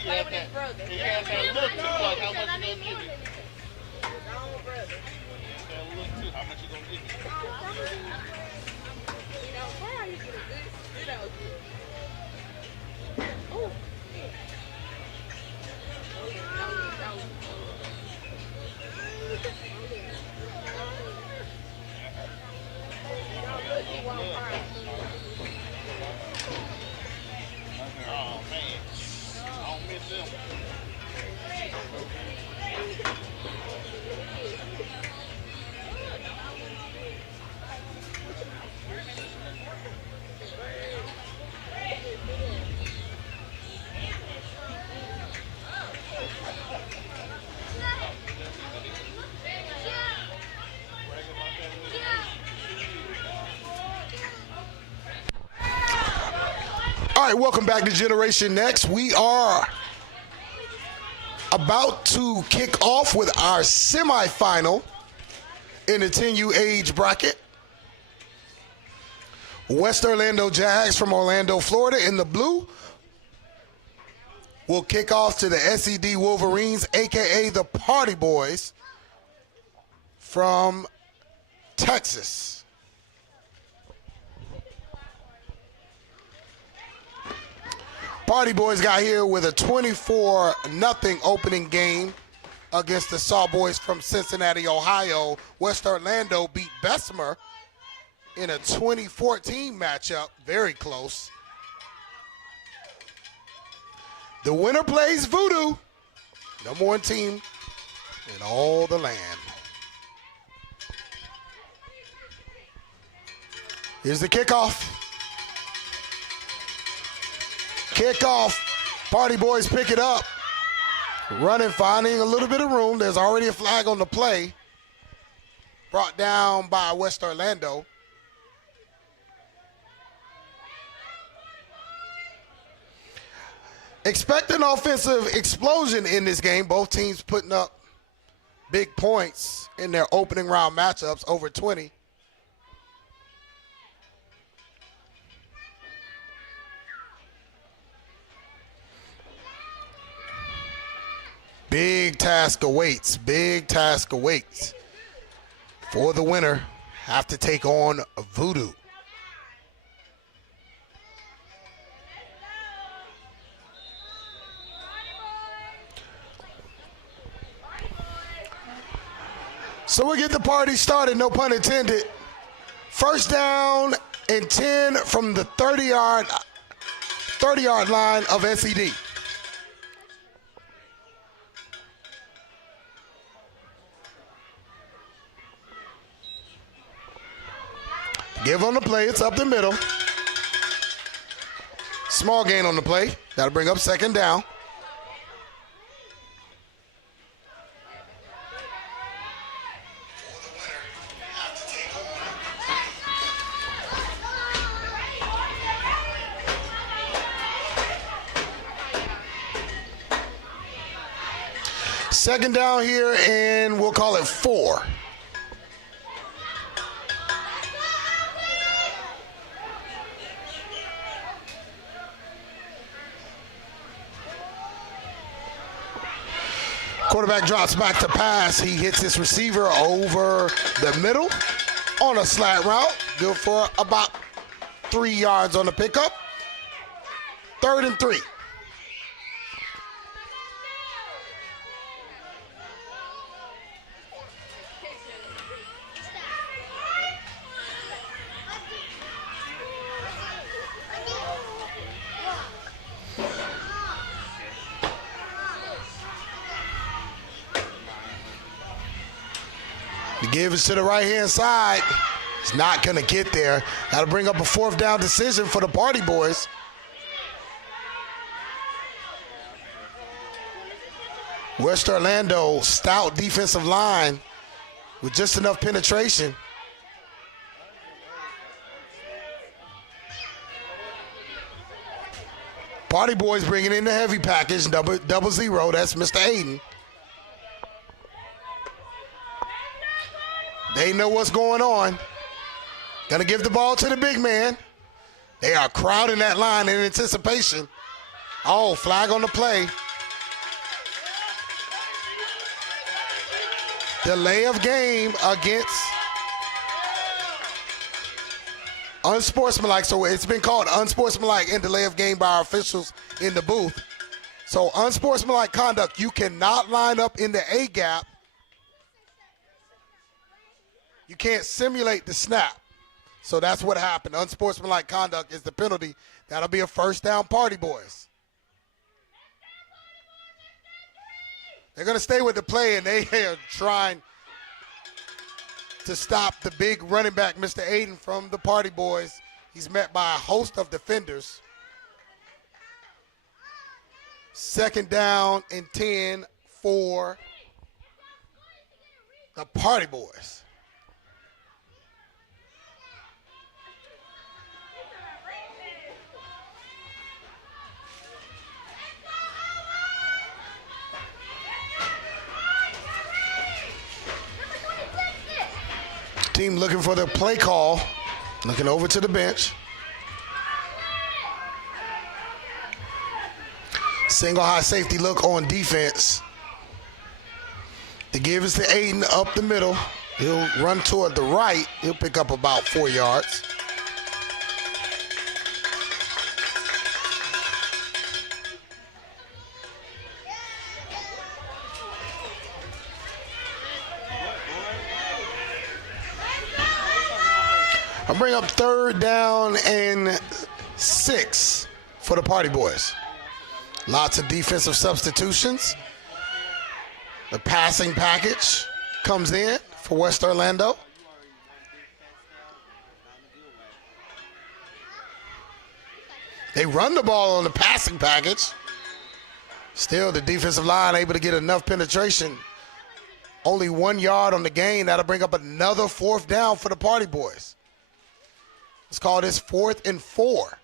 He has that look too, like how much you gonna give me. That look too, how much you gonna give me. Oh man, I don't miss them. All right, welcome back to Generation Next. We are about to kick off with our semifinal in the 10U age bracket. West Orlando Jags from Orlando, Florida in the blue will kick off to the Sed Wolverines, a.k.a. the Party Boys from Texas. Party Boys got here with a 24-0 opening game against the Sawboys from Cincinnati, Ohio. West Orlando beat Bessemer in a 2014 matchup, very close. The winner plays Voodoo, number one team in all the land. Here's the kickoff. Kickoff. Party Boys pick it up. Running, finding a little bit of room. There's already a flag on the play. Brought down by West Orlando. Expect an offensive explosion in this game. Both teams putting up big points in their opening round matchups, over 20. Big task awaits. Big task awaits. For the winner, have to take on Voodoo. So we'll get the party started, no pun intended. First down and 10 from the 30-yard line of SED. Give on the play, it's up the middle. Small gain on the play. That'll bring up second down. Second down here, and we'll call it 4. Quarterback drops back to pass. He hits his receiver over the middle on a slant route. Good for about 3 yards on the pickup. 3rd and 3. The give is to the right-hand side. It's not going to get there. That'll bring up a 4th down decision for the Party Boys. West Orlando, stout defensive line with just enough penetration. Party Boys bringing in the heavy package, double zero. That's Mr. Aiden. They know what's going on. Gonna give the ball to the big man. They are crowding that line in anticipation. Oh, flag on the play. Delay of game against unsportsmanlike. So it's been called unsportsmanlike and delay of game by our officials in the booth. So unsportsmanlike conduct, you cannot line up in the A gap. You can't simulate the snap. So that's what happened. Unsportsmanlike conduct is the penalty. That'll be a first down, Party Boys. They're going to stay with the play, and they are trying to stop the big running back, Mr. Aiden, from the Party Boys. He's met by a host of defenders. Second down and 10 for the Party Boys. Team looking for the play call, looking over to the bench. Single high safety look on defense. The give is to Aiden up the middle. He'll run toward the right. He'll pick up about 4 yards. I'll bring up third down and 6 for the Party Boys. Lots of defensive substitutions. The passing package comes in for West Orlando. They run the ball on the passing package. Still, the defensive line able to get enough penetration. Only 1 yard on the gain. That'll bring up another fourth down for the Party Boys. Let's call this 4th and 4.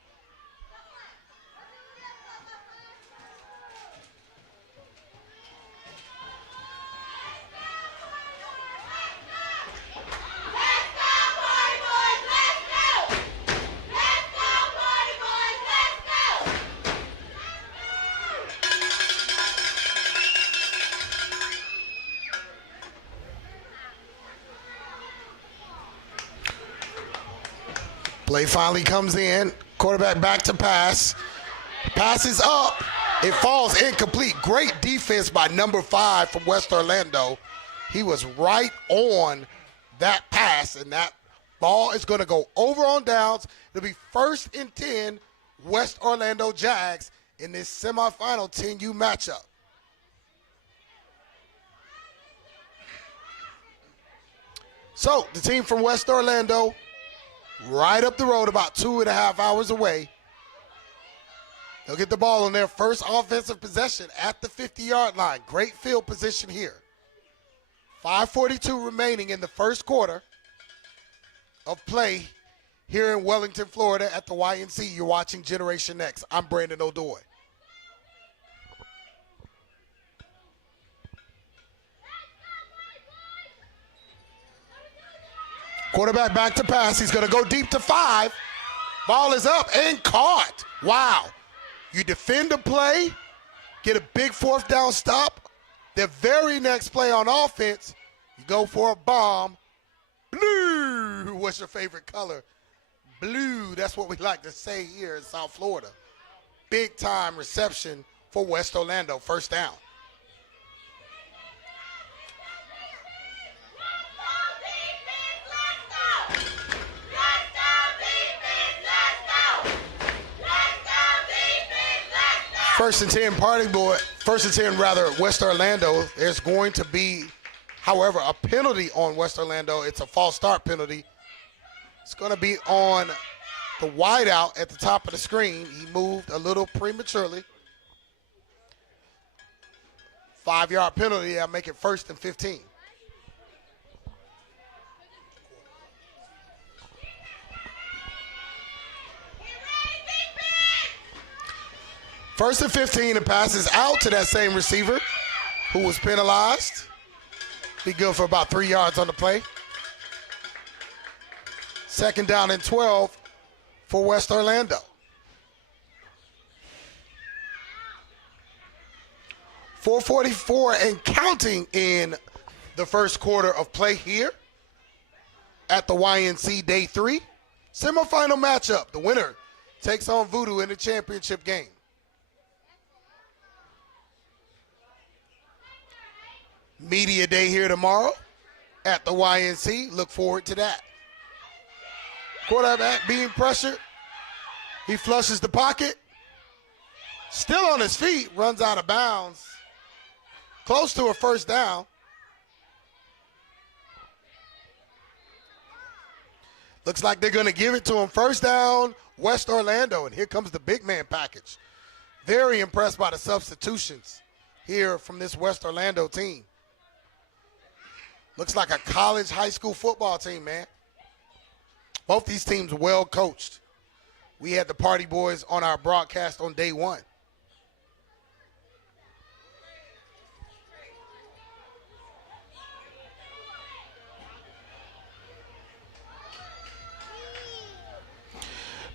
Play finally comes in. Quarterback back to pass. Passes up. It falls incomplete. Great defense by number 5 from West Orlando. He was right on that pass, and that ball is going to go over on downs. It'll be 1st and 10, West Orlando Jags in this semifinal 10U matchup. So the team from West Orlando, right up the road, about 2.5 hours away. They'll get the ball on their first offensive possession at the 50-yard line. Great field position here. 5:42 remaining in the first quarter of play here in Wellington, Florida at the YNC. You're watching Generation X. I'm Brandon O'Doy. Quarterback back to pass. He's going to go deep to 5. Ball is up and caught. Wow. You defend the play, get a big 4th down stop. The very next play on offense, you go for a bomb. Blue. What's your favorite color? Blue. That's what we like to say here in South Florida. Big time reception for West Orlando. First down. First and 10, West Orlando. There's going to be, however, a penalty on West Orlando. It's a false start penalty. It's going to be on the wideout at the top of the screen. He moved a little prematurely. 5-yard penalty. I'll make it 1st and 15. First and 15, and passes out to that same receiver who was penalized. Be good for about 3 yards on the play. Second down and 12 for West Orlando. 4:44 and counting in the first quarter of play here at the YNC Day 3. Semifinal matchup. The winner takes on Voodoo in the championship game. Media Day here tomorrow at the YNC. Look forward to that. Quarterback being pressured. He flushes the pocket. Still on his feet, runs out of bounds. Close to a first down. Looks like they're going to give it to him. First down, West Orlando, and here comes the big man package. Very impressed by the substitutions here from this West Orlando team. Looks like a college high school football team, man. Both these teams well coached. We had the Party Boys on our broadcast on day one.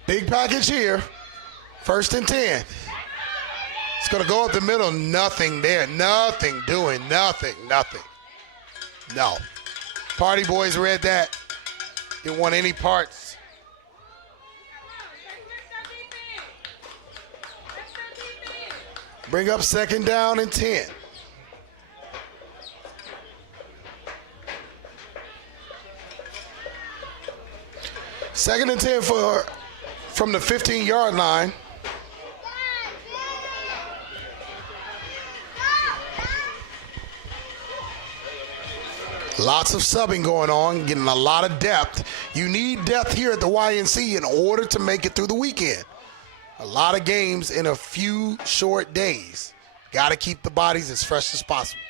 Big package here. 1st and 10. It's going to go up the middle. Nothing there. Nothing doing. Nothing. No. Party Boys read that. Didn't want any parts. Bring up 2nd down and 10. Second and 10 from the 15-yard line. Lots of subbing going on, getting a lot of depth. You need depth here at the YNC in order to make it through the weekend. A lot of games in a few short days. Got to keep the bodies as fresh as possible.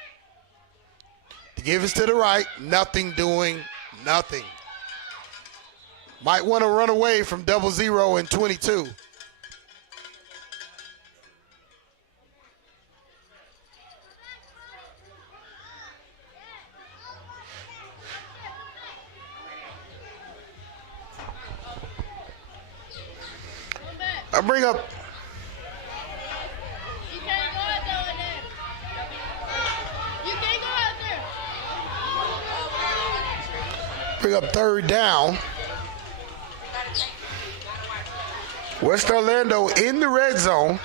The give is to the right. Nothing doing. Nothing. Might want to run away from 0-0 and 22. I bring up. You can't go out there with that. You can't go out there. Bring up 3rd down. West Orlando in the red zone.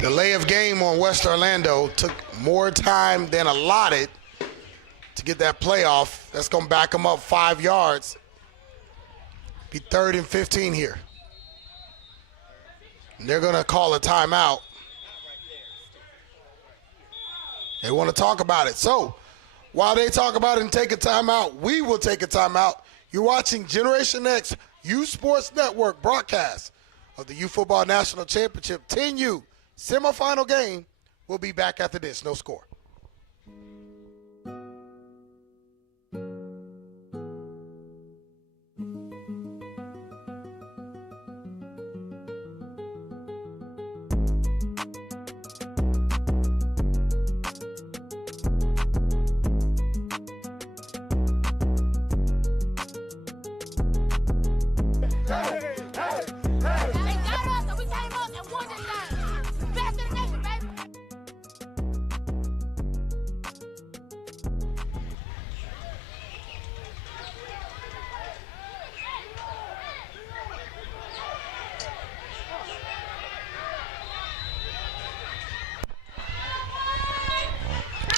Delay of game on West Orlando took more time than allotted to get that playoff. That's going to back them up 5 yards. Be 3rd and 15 here. And they're going to call a timeout. They want to talk about it. So while they talk about it and take a timeout, we will take a timeout. You're watching Generation X U Sports Network broadcast of the U Football National Championship 10U semifinal game. We'll be back after this. No score.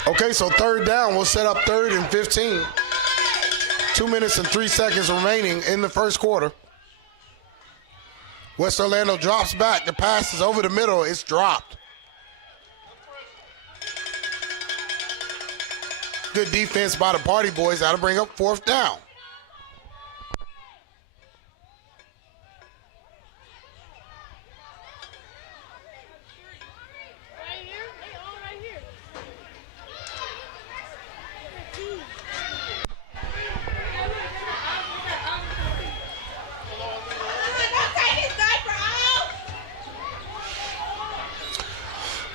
Okay, so 3rd down. We'll set up 3rd and 15. 2 minutes and 3 seconds remaining in the first quarter. West Orlando drops back. The pass is over the middle. It's dropped. Good defense by the Party Boys. That'll bring up 4th down.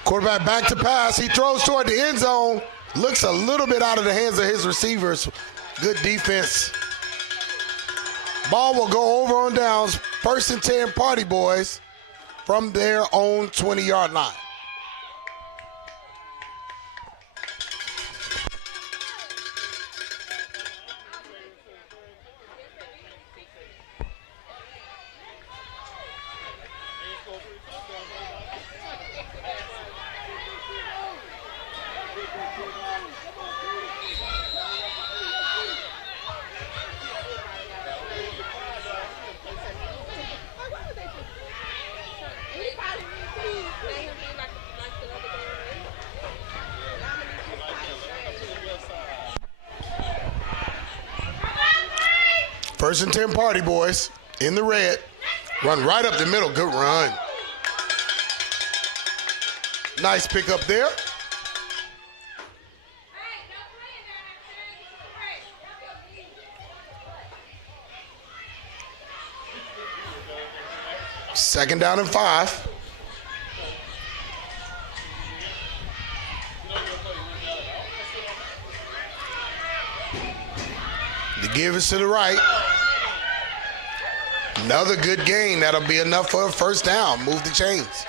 Quarterback back to pass. He throws toward the end zone. Looks a little bit out of the hands of his receivers. Good defense. Ball will go over on downs. 1st and 10 Party Boys from their own 20-yard line. First and 10 Party Boys in the red. Run right up the middle. Good run. Nice pick up there. Second down and 5. The give is to the right. Another good gain. That'll be enough for a first down. Move the chains.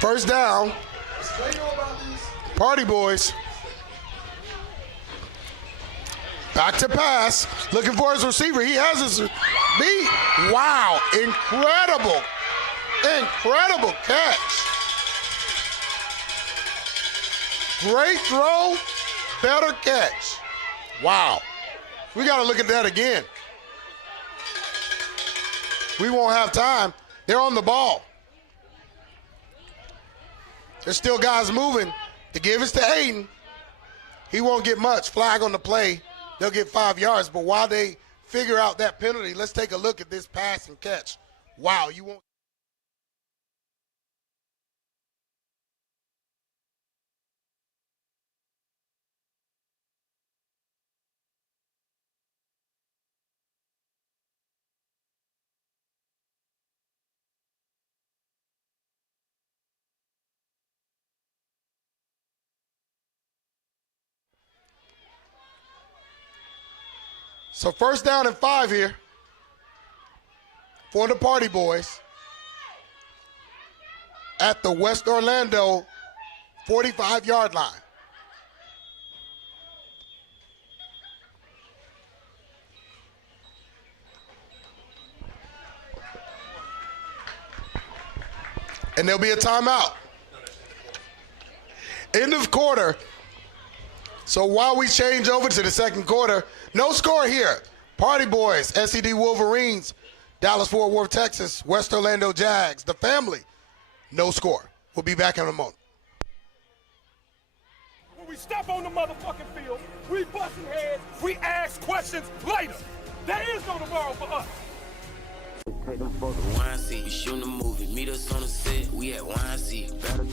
First down. Party Boys. Back to pass. Looking for his receiver. He has his beat. Wow. Incredible. Incredible catch. Great throw. Better catch. Wow. We got to look at that again. We won't have time. They're on the ball. There's still guys moving. The give is to Aiden. He won't get much. Flag on the play. They'll get 5 yards. But while they figure out that penalty, let's take a look at this pass and catch. Wow, you won't. So first down and 5 here for the Party Boys at the West Orlando 45-yard line. And there'll be a timeout. End of quarter. So while we change over to the second quarter, no score here. Party Boys, Sed Wolverines, Dallas-Fort Worth, Texas, West Orlando Jags, the family, no score. We'll be back in a moment. When we step on the motherfucking field, we busting heads, we ask questions later. There is no tomorrow for us. Take them for the wine seat. We shooting a movie. Meet us on the set. We at wine seat. Battle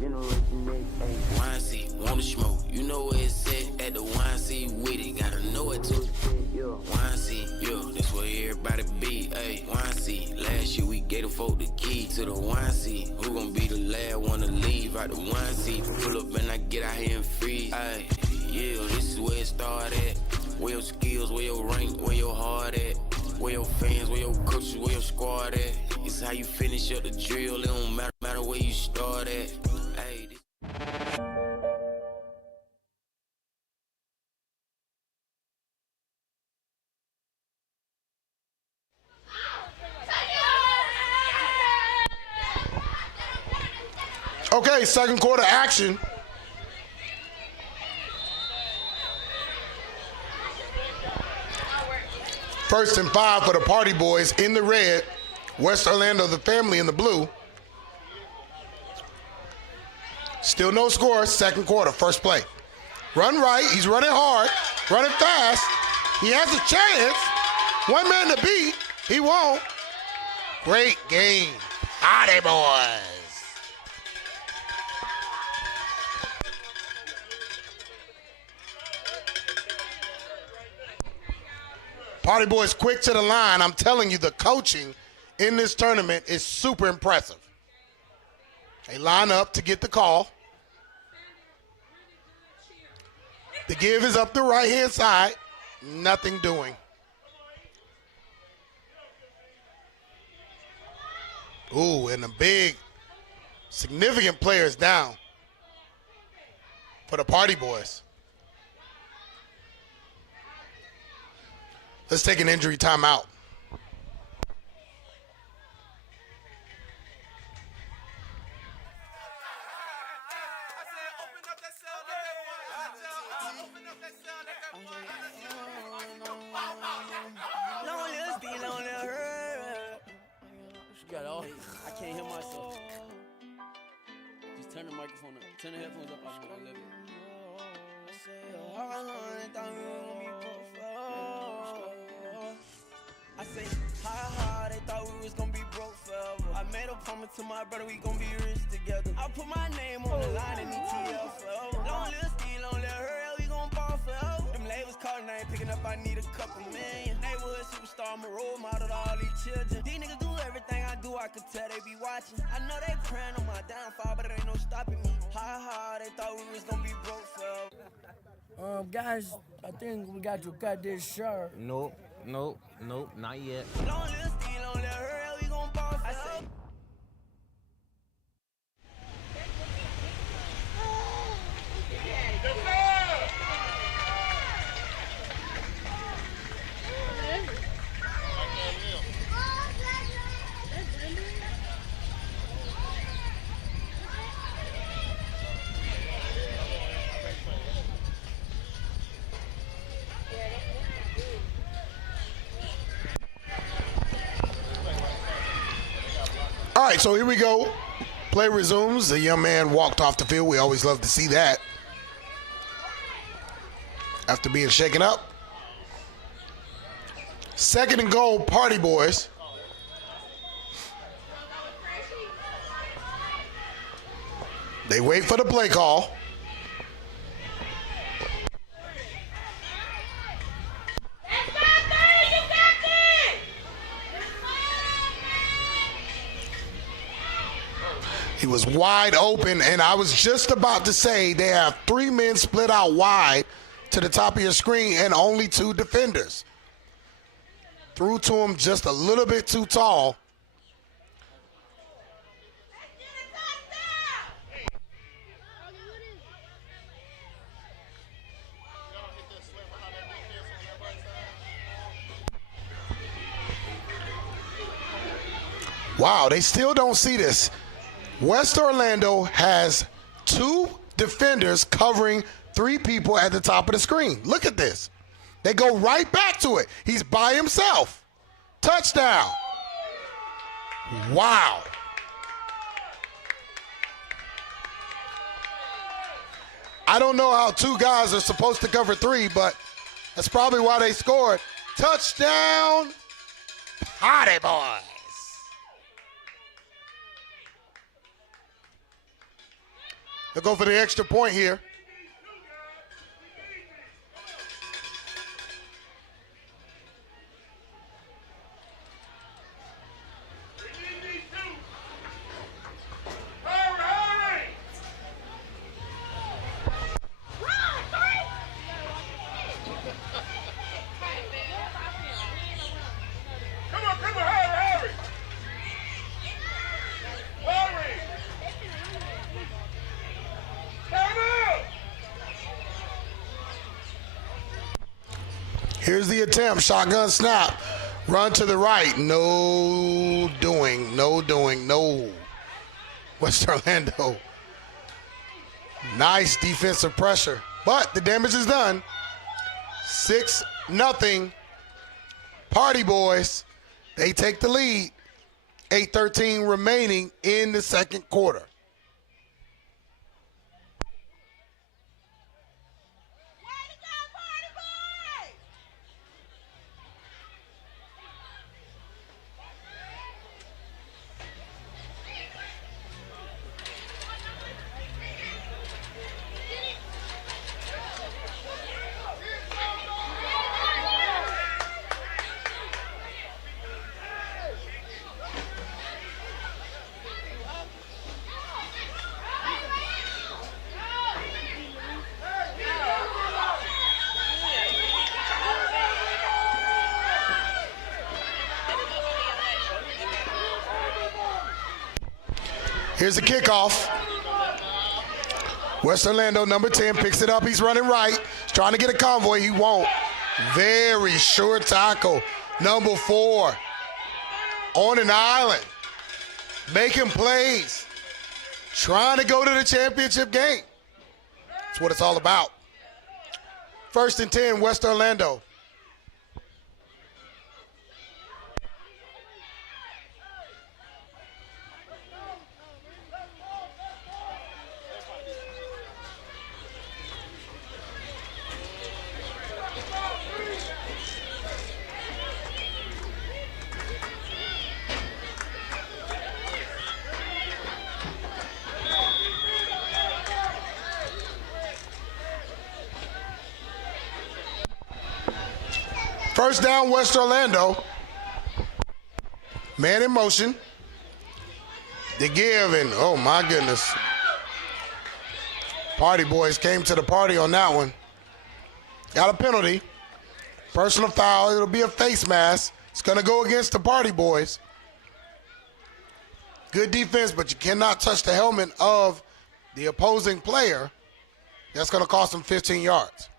generation next. Wine seat. Wanna smoke. You know where it's at. At the wine seat with it. Gotta know it too. Wine seat. Yeah, that's where everybody be. Hey, wine seat. Last year we gave the folk the key to the wine seat. Who gon' be the last one to leave out the wine seat? Pull up and I get out here and freeze. Hey, yeah, this is where it started. Where your skills, where your rank, where your heart at. Where your fans, where your coaches, where your squad at. It's how you finish up the drill. It don't matter where you start at. Hey, Okay, second quarter action. First and 5 for the Party Boys in the red. West Orlando, the family in the blue. Still no score, second quarter, first play. Run right, he's running hard, running fast. He has a chance. One man to beat, he won't. Great game, Party Boys. Party Boys quick to the line. I'm telling you, the coaching in this tournament is super impressive. They line up to get the call. The give is up the right-hand side. Nothing doing. Ooh, and the big, significant players down for the Party Boys. Let's take an injury timeout. I can't hear myself. Just turn the microphone up. Turn the headphones up. I'm gonna live I say, ha, they thought we was gonna be broke forever. I made a promise to my brother, we gonna be rich together. I put my name on the line in ETL forever. Long live Steve, long live her, we gon' ball forever. Them labels calling, I ain't picking up, I need a couple million. Neighborhood superstar, I'm a role model to all these children. These niggas do everything I do, I could tell they be watching. I know they praying on my downfall, but it ain't no stopping me. Ha, they thought we was gonna be broke forever. Guys, I think we got to cut this short. Nope, not yet. Long live Steve, long live her, we gon' ball forever. All right, so here we go. Play resumes. The young man walked off the field. We always love to see that. After being shaken up. Second and goal, Party Boys. They wait for the play call. He was wide open, and I was just about to say they have three men split out wide to the top of your screen and only two defenders. Threw to him just a little bit too tall. Wow, they still don't see this. West Orlando has two defenders covering three people at the top of the screen. Look at this. They go right back to it. He's by himself. Touchdown. Wow. I don't know how two guys are supposed to cover three, but that's probably why they scored. Touchdown, Party Boys. They'll go for the extra point here. Here's the attempt, shotgun snap, run to the right, no doing, no. West Orlando, nice defensive pressure, but the damage is done. 6-0, Party Boys, they take the lead, 8:13 remaining in the second quarter. Here's the kickoff. West Orlando, number 10, picks it up. He's running right. He's trying to get a convoy. He won't. Very short tackle. Number 4 on an island, making plays, trying to go to the championship game. That's what it's all about. 1st and 10, West Orlando. First down, West Orlando. Man in motion. The give, and oh my goodness. Party boys came to the party on that one. Got a penalty. Personal foul. It'll be a face mask. It's going to go against the party boys. Good defense, but you cannot touch the helmet of the opposing player. That's going to cost them 15 yards.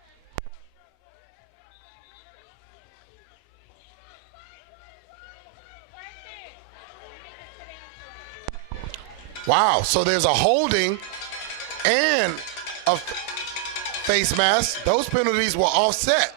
Wow, so there's a holding and a face mask. Those penalties were offset.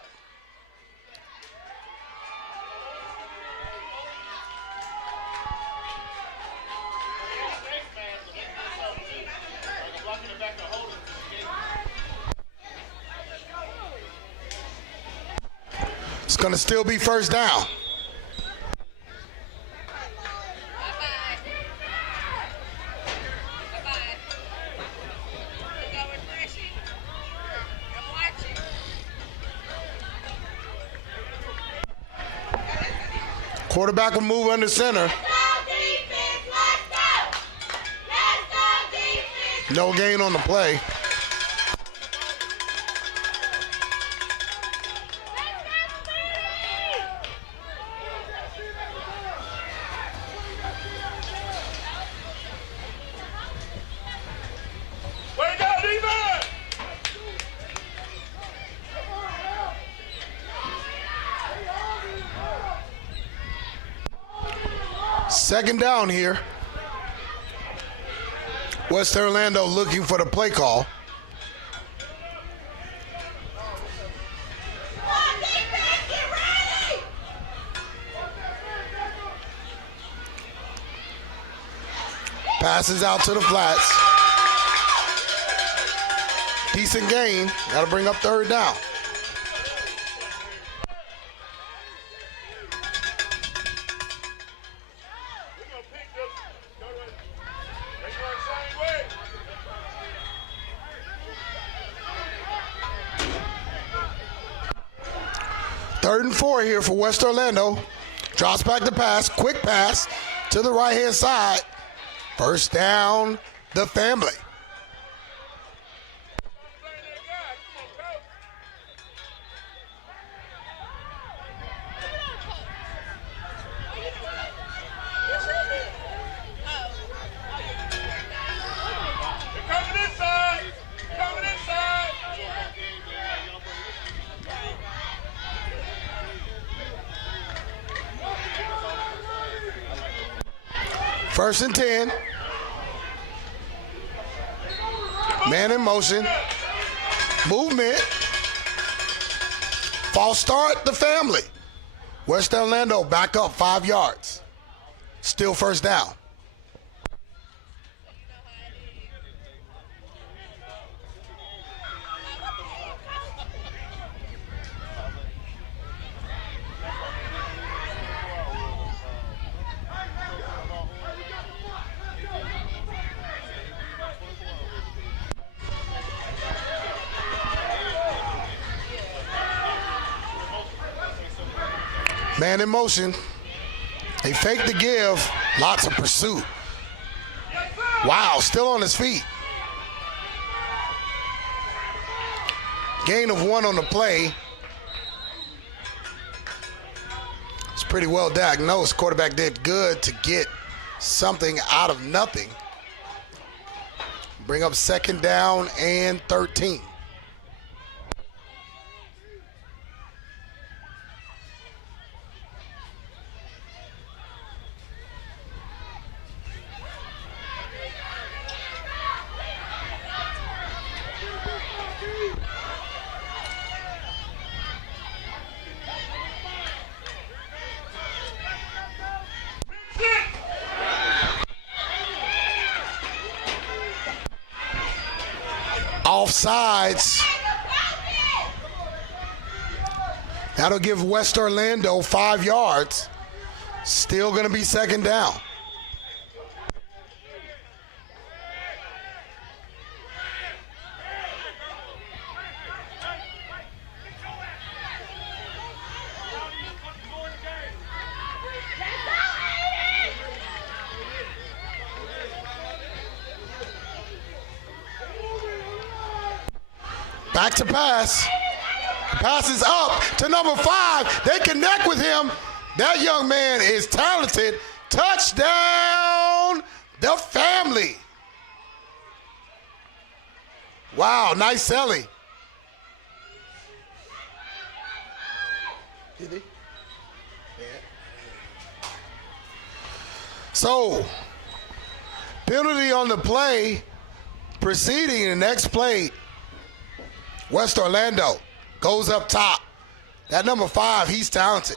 It's going to still be first down. Quarterback will move under center. No gain on the play. Second down here. West Orlando looking for the play call. Passes out to the flats. Decent gain. Got to bring up third down. Third and 4 here for West Orlando. Drops back the pass. Quick pass to the right-hand side. First down, the family. First and 10. Man in motion. Movement. False start, the family. West Orlando back up 5 yards. Still first down. Man in motion. They fake the give. Lots of pursuit. Wow, still on his feet. Gain of 1 on the play. It's pretty well diagnosed. Quarterback did good to get something out of nothing. Bring up second down and 13. Offsides. That'll give West Orlando 5 yards. Still going to be second down. Back to pass. Pass is up to number 5. They connect with him. That young man is talented. Touchdown, the family. Wow, nice selling. So, penalty on the play preceding the next play. West Orlando goes up top. That number 5, he's talented.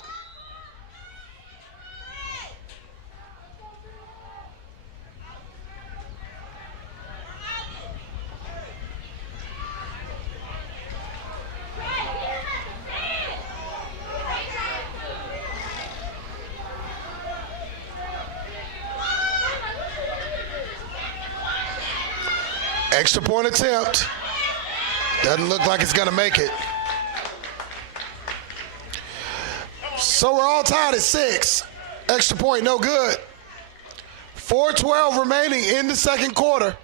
Extra point attempt. Doesn't look like it's going to make it. So we're all tied at 6. Extra point, no good. 4:12 remaining in the second quarter.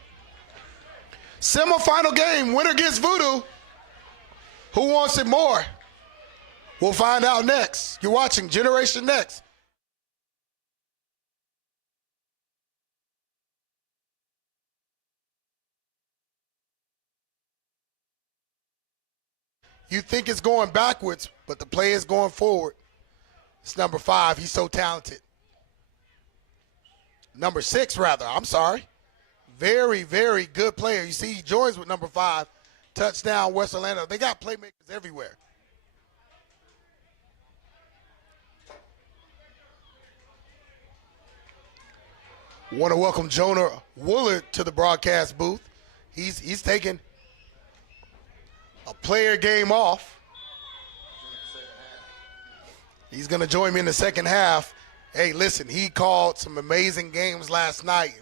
Semifinal game, winner gets voodoo. Who wants it more? We'll find out next. You're watching Generation Next. You think it's going backwards, but the play is going forward. It's number 5. He's so talented. Number 6, rather. I'm sorry. Very, very good player. You see, he joins with number 5. Touchdown, West Orlando. They got playmakers everywhere. Want to welcome Jonah Woolard to the broadcast booth. He's taking a player game off. He's going to join me in the second half. Hey, listen, he called some amazing games last night.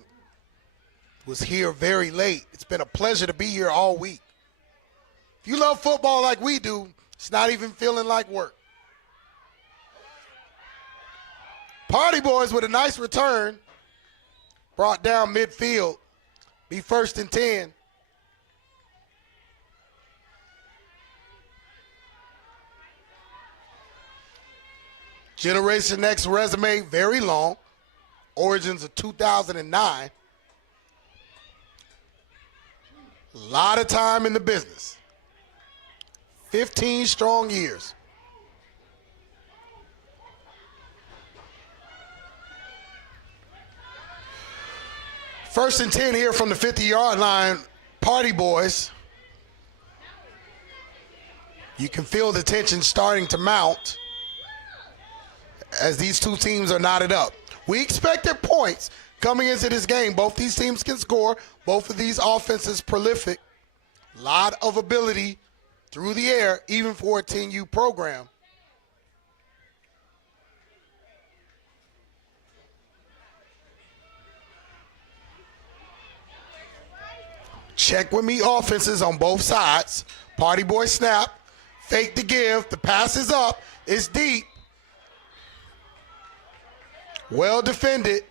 Was here very late. It's been a pleasure to be here all week. If you love football like we do, it's not even feeling like work. Party Boys with a nice return. Brought down midfield. Be first and 10. Generation X resume, very long. Origins of 2009. A lot of time in the business. 15 strong years. First and 10 here from the 50-yard line. Party Boys. You can feel the tension starting to mount as these two teams are knotted up. We expected points coming into this game. Both these teams can score. Both of these offenses prolific. A lot of ability through the air, even for a 10U program. Check with me offenses on both sides. Party Boy snap. Fake the give. The pass is up. It's deep. Well defended.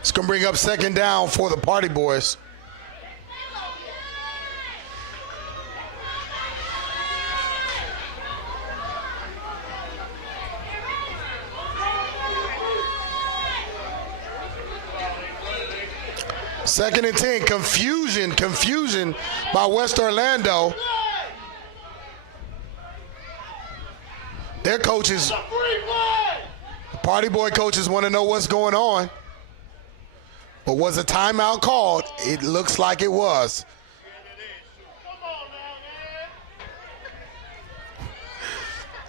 It's going to bring up second down for the Party Boys. Second and 10. Confusion by West Orlando. Their coaches, Party Boy coaches want to know what's going on. But was a timeout called? It looks like it was.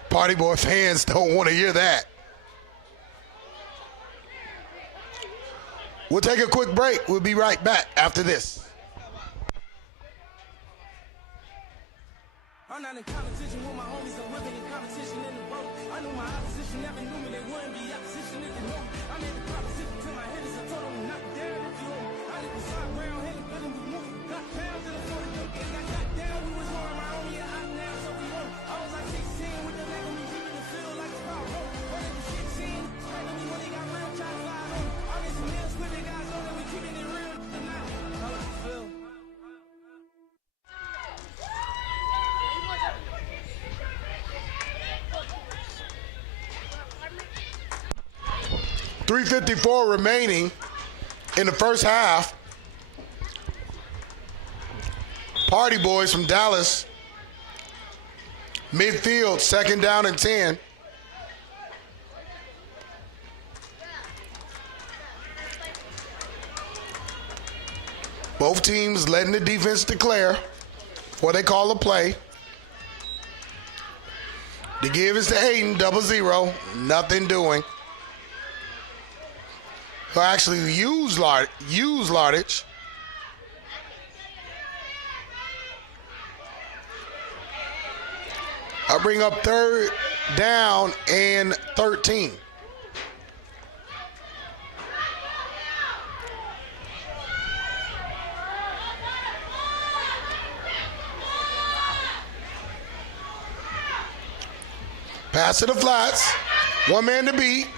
Party Boy fans don't want to hear that. We'll take a quick break. We'll be right back after this. I'm not in competition with my homies, I'm living in competition in the boat. I knew my opposition never knew me, they wouldn't be opposition if they know me. I'm in the competition till my head is a total, knock down if you hold me. I live beside ground, hit the building, we move. Got pounds in the 40, and got knocked down, we was going around, only a hot now, so we on. I was like 16 with the leg on me, keeping the field like it's power rope. But it was 16, spraying me when they got real, try to slide on. All these meals, squibby guys on that we keeping it real tonight. How does it feel? 3:54 remaining in the first half. Party Boys from Dallas. Midfield, second down and 10. Both teams letting the defense declare what they call a play. The give is to Aiden, 0-0, nothing doing. He'll actually use Lardich. I'll bring up third down and 13. Pass to the flats. One man to beat.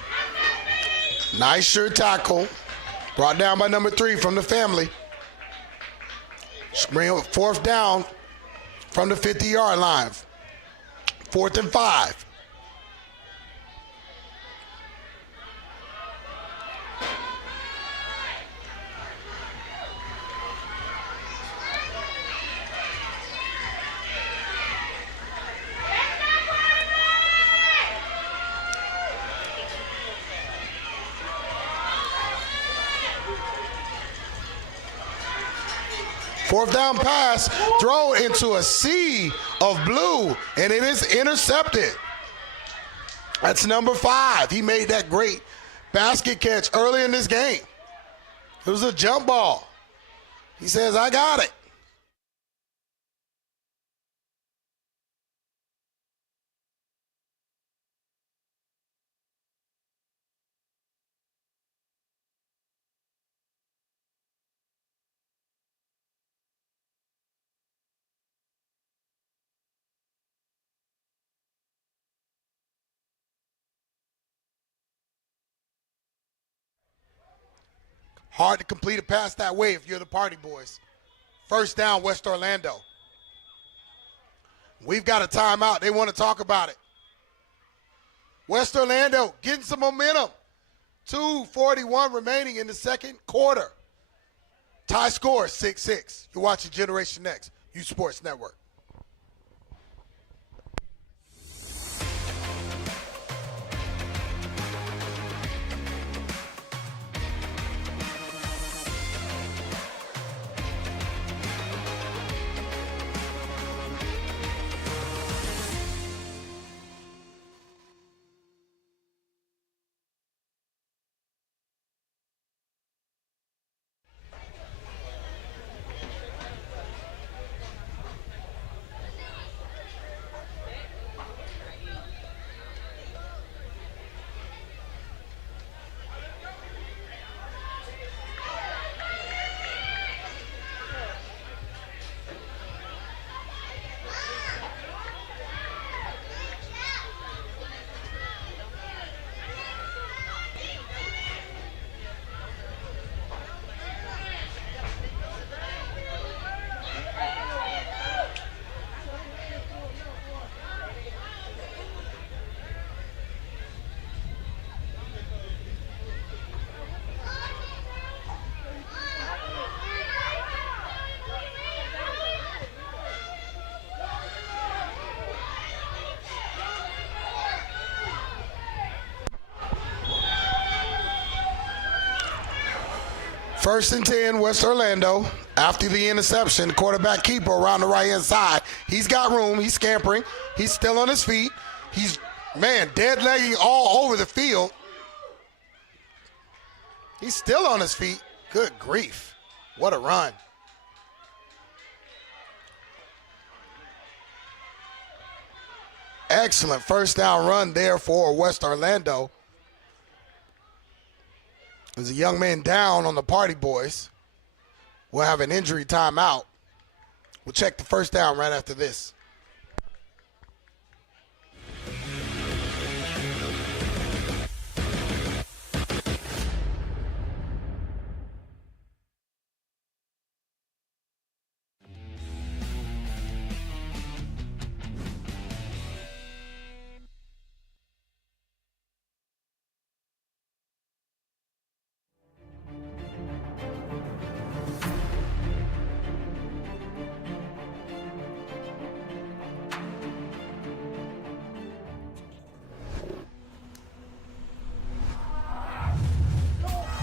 Nice sure tackle. Brought down by number 3 from the family. Bring up fourth down from the 50-yard line. 4th and 5. Fourth down pass, throw into a sea of blue, and it is intercepted. That's number 5. He made that great basket catch early in this game. It was a jump ball. He says, I got it. Hard to complete a pass that way if you're the Party Boys. First down, West Orlando. We've got a timeout. They want to talk about it. West Orlando getting some momentum. 2:41 remaining in the second quarter. Tie score 6-6. You're watching Generation Next, U Sports Network. First and 10, West Orlando. After the interception, the quarterback keeper around the right-hand side. He's got room. He's scampering. He's still on his feet. He's, man, dead-legging all over the field. He's still on his feet. Good grief. What a run. Excellent first down run there for West Orlando. There's a young man down on the Party Boys. We'll have an injury timeout. We'll check the first down right after this.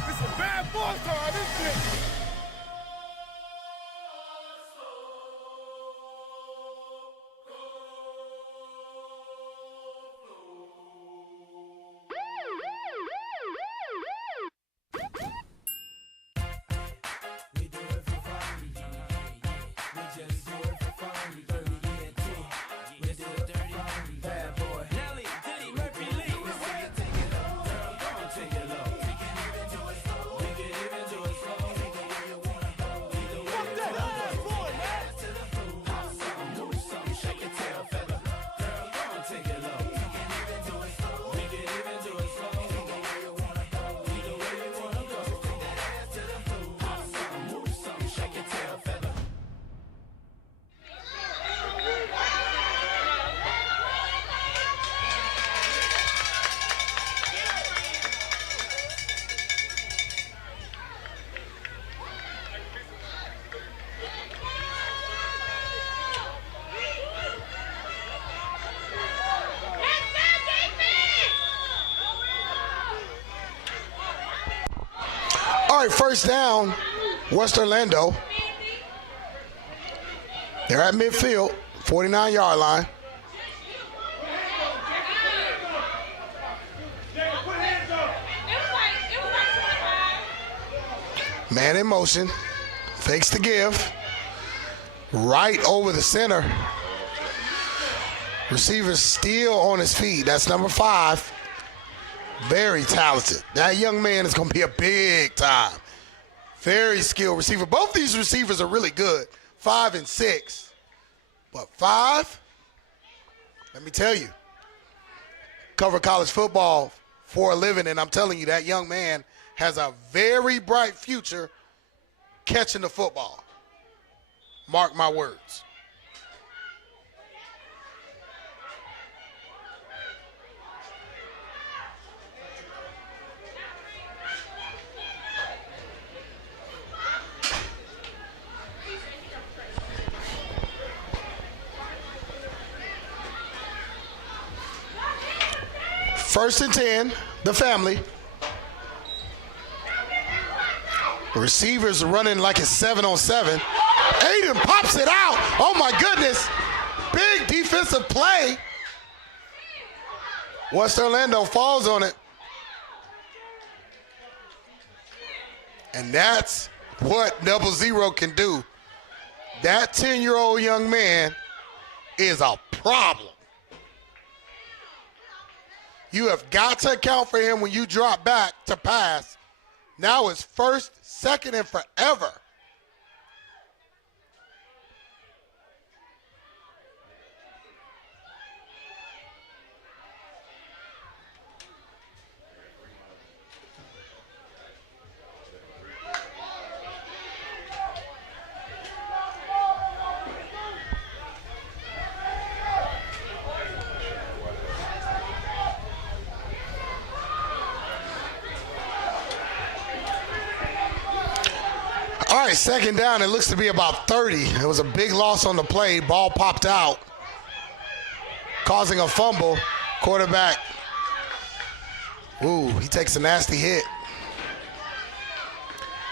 It's a bad ball time, isn't it? We do it for fun. We just do it for fun. We do it for fun. Bad boy. Nelly, Diddy, Murphy, Lee. We say it, take it up. Girl, go and take it low. We can even do it slow. We can even do it slow. Either way you wanna go. Either way you wanna go. Ass to the floor. Hop something, move something, shake your tail feather. Girl, go and take it low. We can even do it slow. We can even do it slow. Either way you wanna go. Either way you wanna go. Take that ass to the floor. Hop something, move something, shake your tail feather. All right, first down, West Orlando. They're at midfield, 49-yard line. Man in motion, fakes the give, right over the center. Receiver still on his feet. That's number 5. Very talented. That young man is going to be a big time. Very skilled receiver. Both these receivers are really good, 5 and 6. But 5, let me tell you, cover college football for a living, and I'm telling you, that young man has a very bright future catching the football. Mark my words. First and 10, the family. The receivers are running like it's 7-on-7. Aiden pops it out. Oh my goodness. Big defensive play. West Orlando falls on it. And that's what 00 can do. That 10-year-old young man is a problem. You have got to account for him when you drop back to pass. Now it's first, second, and forever. All right, second down. It looks to be about 30. It was a big loss on the play. Ball popped out, causing a fumble. Quarterback, he takes a nasty hit.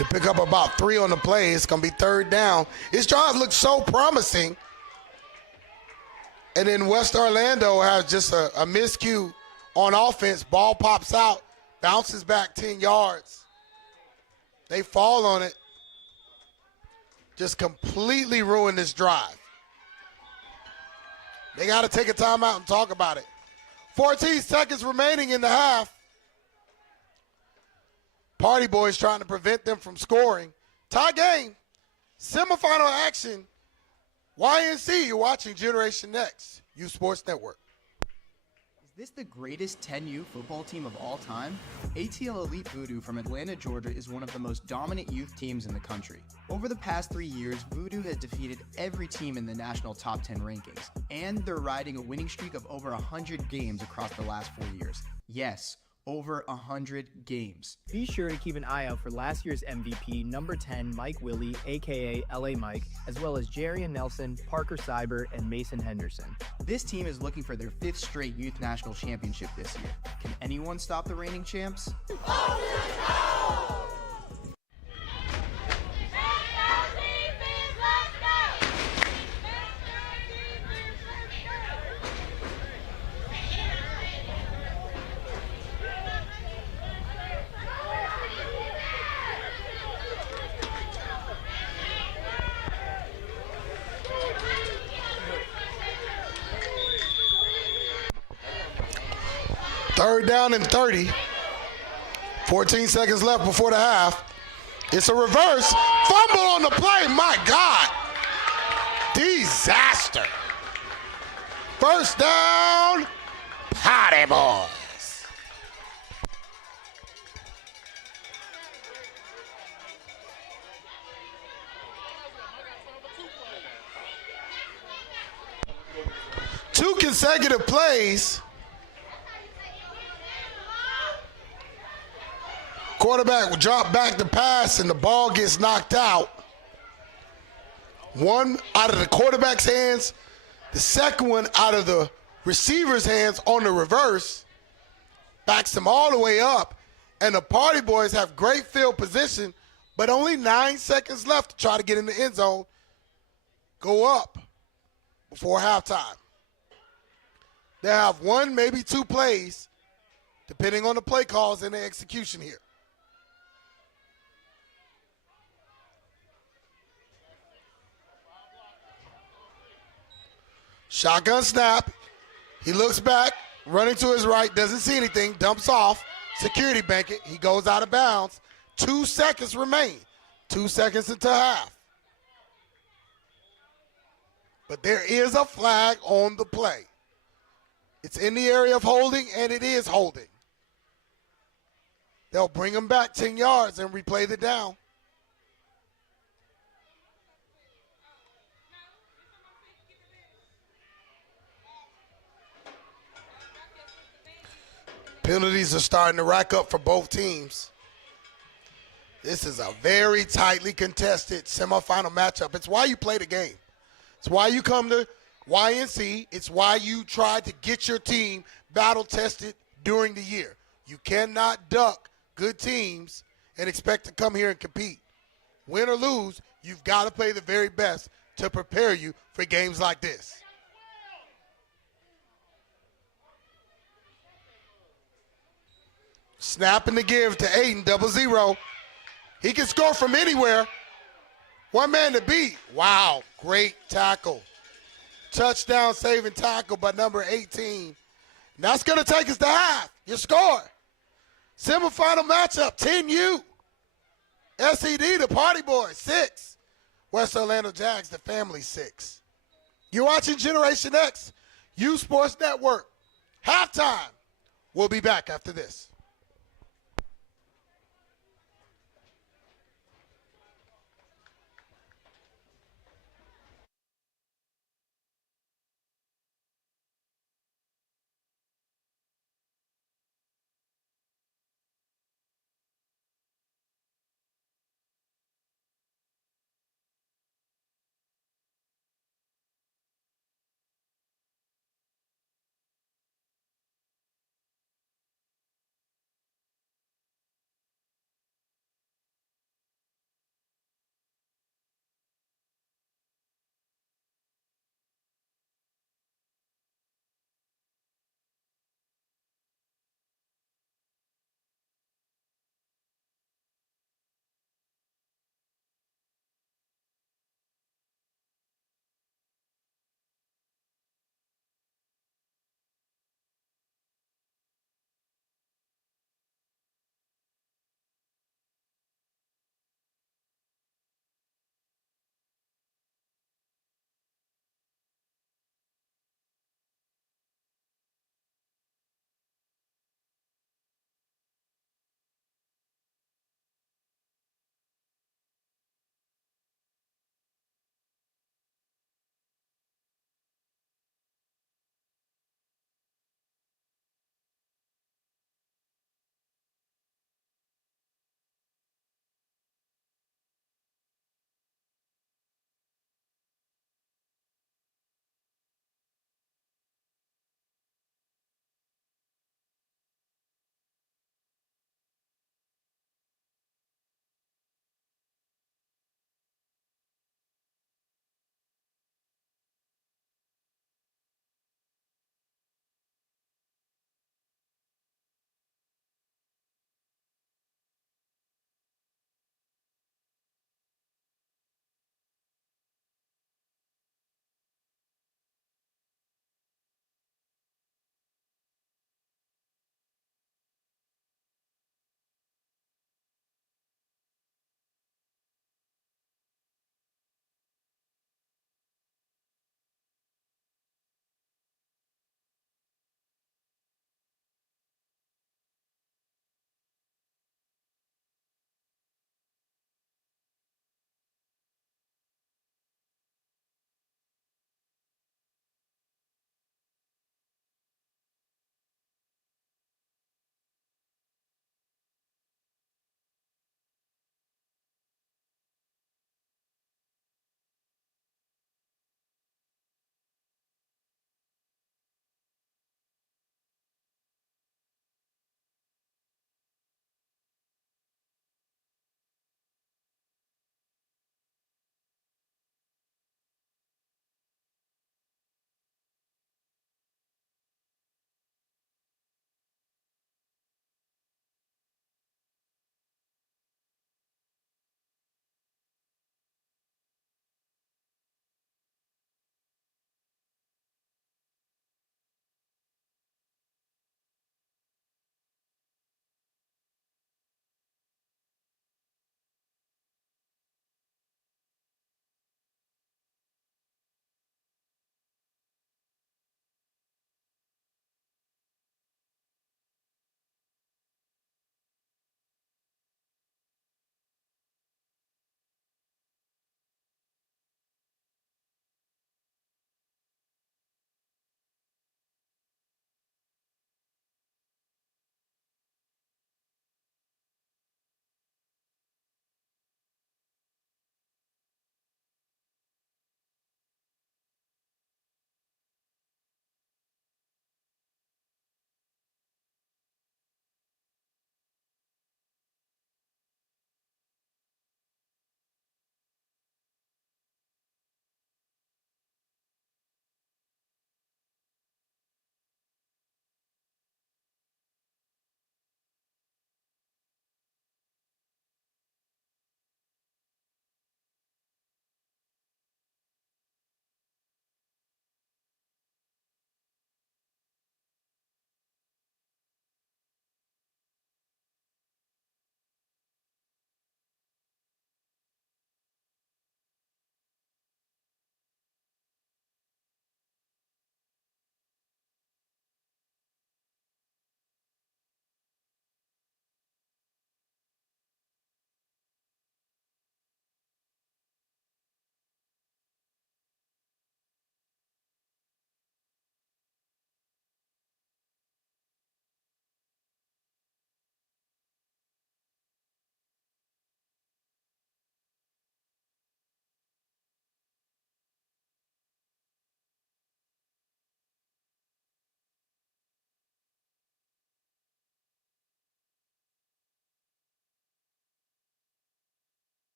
They pick up about 3 on the play. It's going to be third down. His drive looks so promising. And then West Orlando has just a miscue on offense. Ball pops out, bounces back 10 yards. They fall on it. Just completely ruin this drive. They got to take a timeout and talk about it. 14 seconds remaining in the half. Party Boys trying to prevent them from scoring. Tie game. Semifinal action. YNC, you're watching Generation Next, U Sports Network. Is this the greatest 10U football team of all time? ATL Elite Voodoo from Atlanta, Georgia is one of the most dominant youth teams in the country. Over the past 3 years, Voodoo has defeated every team in the national top 10 rankings, and they're riding a winning streak of over 100 games across the last 4 years. Yes, over 100 games. Be sure to keep an eye out for last year's MVP, number 10, Mike Willie, aka LA Mike, as well as Jerry and Nelson, Parker Cyber, and Mason Henderson. This team is looking for their 5th straight youth national championship this year. Can anyone stop the reigning champs? Third down and 30. 14 seconds left before the half. It's a reverse. Fumble on the play. My God. Disaster. First down. Potty Boys. Two consecutive plays. Quarterback will drop back to pass, and the ball gets knocked out. One out of the quarterback's hands, the second one out of the receiver's hands on the reverse. Backs them all the way up, and the Party Boys have great field position, but only 9 seconds left to try to get in the end zone, go up before halftime. They have 1, maybe 2 plays, depending on the play calls and the execution here. Shotgun snap. He looks back, running to his right, doesn't see anything, dumps off. Security blanket. He goes out of bounds. 2 seconds remain. 2 seconds until half. But there is a flag on the play. It's in the area of holding, and it is holding. They'll bring him back 10 yards and replay the down. Penalties are starting to rack up for both teams. This is a very tightly contested semifinal matchup. It's why you play the game. It's why you come to YNC. It's why you try to get your team battle-tested during the year. You cannot duck good teams and expect to come here and compete. Win or lose, you've got to play the very best to prepare you for games like this. Snapping the give to Aiden, 0-0. He can score from anywhere. One man to beat. Wow, great tackle. Touchdown saving tackle by number 18. And that's going to take us to half. Your score. Semifinal matchup, 10U. SED, the Party Boys, 6. West Orlando Jags, the family, 6. You're watching Generation X, U Sports Network. Halftime. We'll be back after this.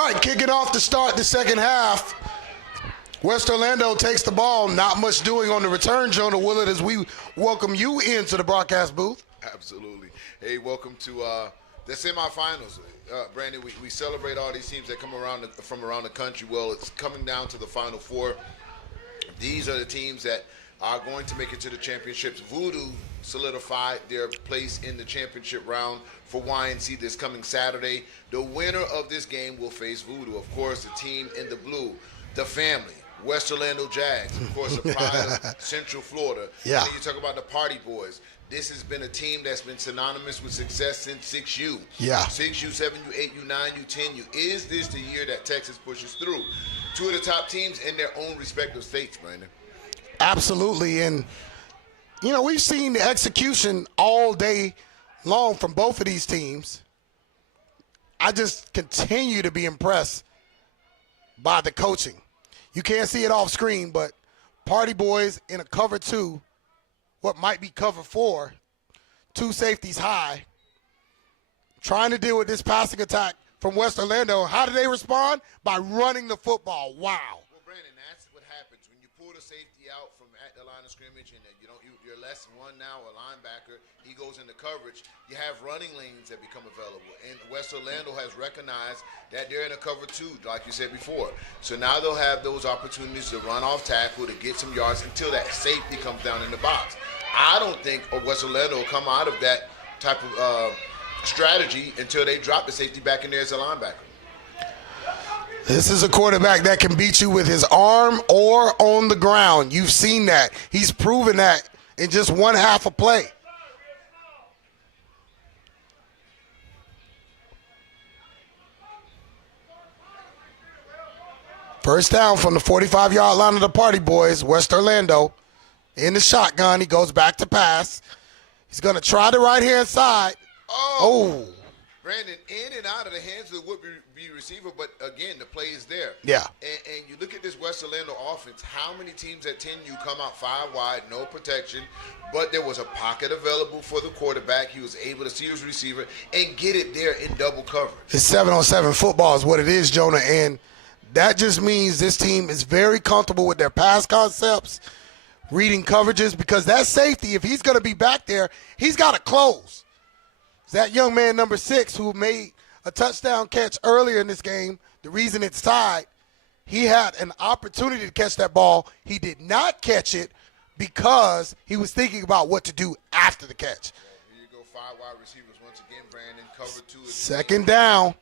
All right, kicking off to start the second half. West Orlando takes the ball. Not much doing on the return, Jonah Willard, as we welcome you into the broadcast booth. Absolutely. Hey, welcome to the semifinals. Brandon, we celebrate all these teams that come from around the country. Well, it's coming down to the Final Four. These are the teams that are going to make it to the championships. Voodoo solidified their place in the championship round for YNC this coming Saturday. The winner of this game will face Voodoo. Of course, the team in the blue, the family, West Orlando Jags, of course, the pride of Central Florida. Yeah. And then you talk about the Party Boys. This has been a team that's been synonymous with success since 6U. Yeah. 6U, 7U, 8U, 9U, 10U. Is this the year that Texas pushes through? Two of the top teams in their own respective states, Brandon. Absolutely. And, you know, we've seen the execution all day long from both of these teams. I just continue to be impressed by the coaching. You can't see it off screen, but Party Boys in a cover 2, what might be cover 4, 2 safeties high, trying to deal with this passing attack from West Orlando. How do they respond? By running the football. Wow. Well, Brandon, that's what happens when you pull the safety out from at the line of scrimmage, and you're less than one now, a linebacker. He goes into coverage. You have running lanes that become available, and West Orlando has recognized that they're in a cover 2, like you said before. So now they'll have those opportunities to run off tackle to get some yards until that safety comes down in the box. I don't think West Orlando will come out of that type of strategy until they drop the safety back in there as a linebacker. This is a quarterback that can beat you with his arm or on the ground. You've seen that. He's proven that in just one half a play. First down from the 45-yard line of the Party Boys. West Orlando in the shotgun. He goes back to pass. He's going to try the right-hand side. Oh. Brandon, in and out of the hands of the would-be receiver, but again, the play is there. Yeah. And you look at this West Orlando offense, how many teams at 10U come out 5 wide, no protection, but there was a pocket available for the quarterback. He was able to see his receiver and get it there in double coverage. It's 7-on-7 football is what it is, Jonah, and that just means this team is very comfortable with their pass concepts, reading coverages, because that safety, if he's going to be back there, he's got to close. That young man, number 6, who made a touchdown catch earlier in this game, the reason it's tied, he had an opportunity to catch that ball. He did not catch it because he was thinking about what to do after the catch. Here you go, 5 wide receivers once again, Brandon. Cover 2. Second down,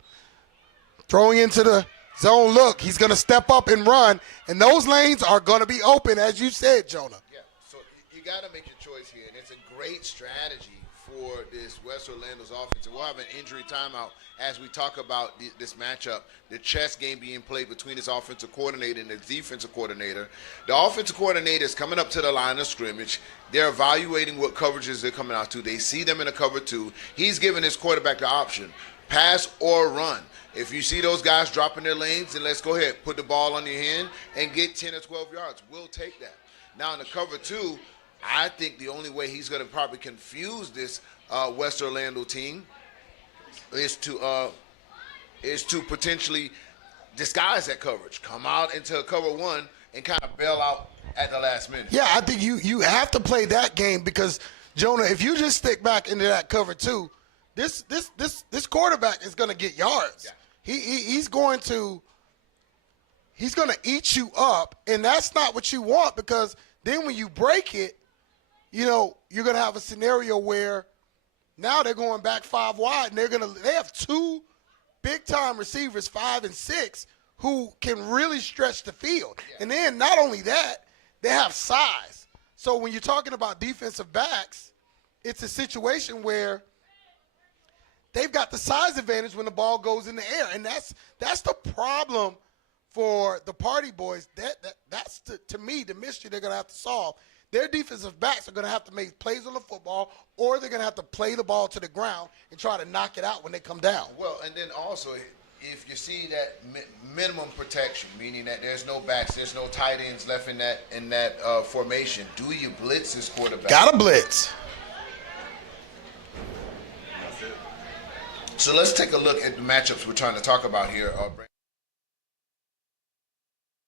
throwing into the zone look. He's going to step up and run, and those lanes are going to be open, as you said, Jonah. Yeah, so you got to make your choice here, and it's a great strategy for this West Orlando's offense. And we'll have an injury timeout as we talk about this matchup, the chess game being played between this offensive coordinator and the defensive coordinator. The offensive coordinator is coming up to the line of scrimmage. They're evaluating what coverages they're coming out to. They see them in a cover 2. He's giving his quarterback the option, pass or run. If you see those guys dropping their lanes, then let's go ahead, put the ball on your hand and get 10 or 12 yards. We'll take that. Now in the cover 2, I think the only way he's going to probably confuse this West Orlando team is to potentially disguise that coverage, come out into a cover 1 and kind of bail out at the last minute. Yeah, I think you have to play that game because, Jonah, if you just stick back into that cover 2, this quarterback is going to get yards. Yeah. He's going to eat you up, and that's not what you want, because then when you break it, you know, you're going to have a scenario where now they're going back 5 wide, and they have 2 big-time receivers, 5 and 6, who can really stretch the field. Yeah. And then not only that, they have size. So when you're talking about defensive backs, it's a situation where they've got the size advantage when the ball goes in the air, and that's the problem for the Party Boys. That's to me the mystery they're going to have to solve. Their defensive backs are going to have to make plays on the football, or they're going to have to play the ball to the ground and try to knock it out when they come down. Well, and then also, if you see that minimum protection, meaning that there's no backs, there's no tight ends left in that formation, do you blitz this quarterback? Got to blitz. So let's take a look at the matchups we're trying to talk about here.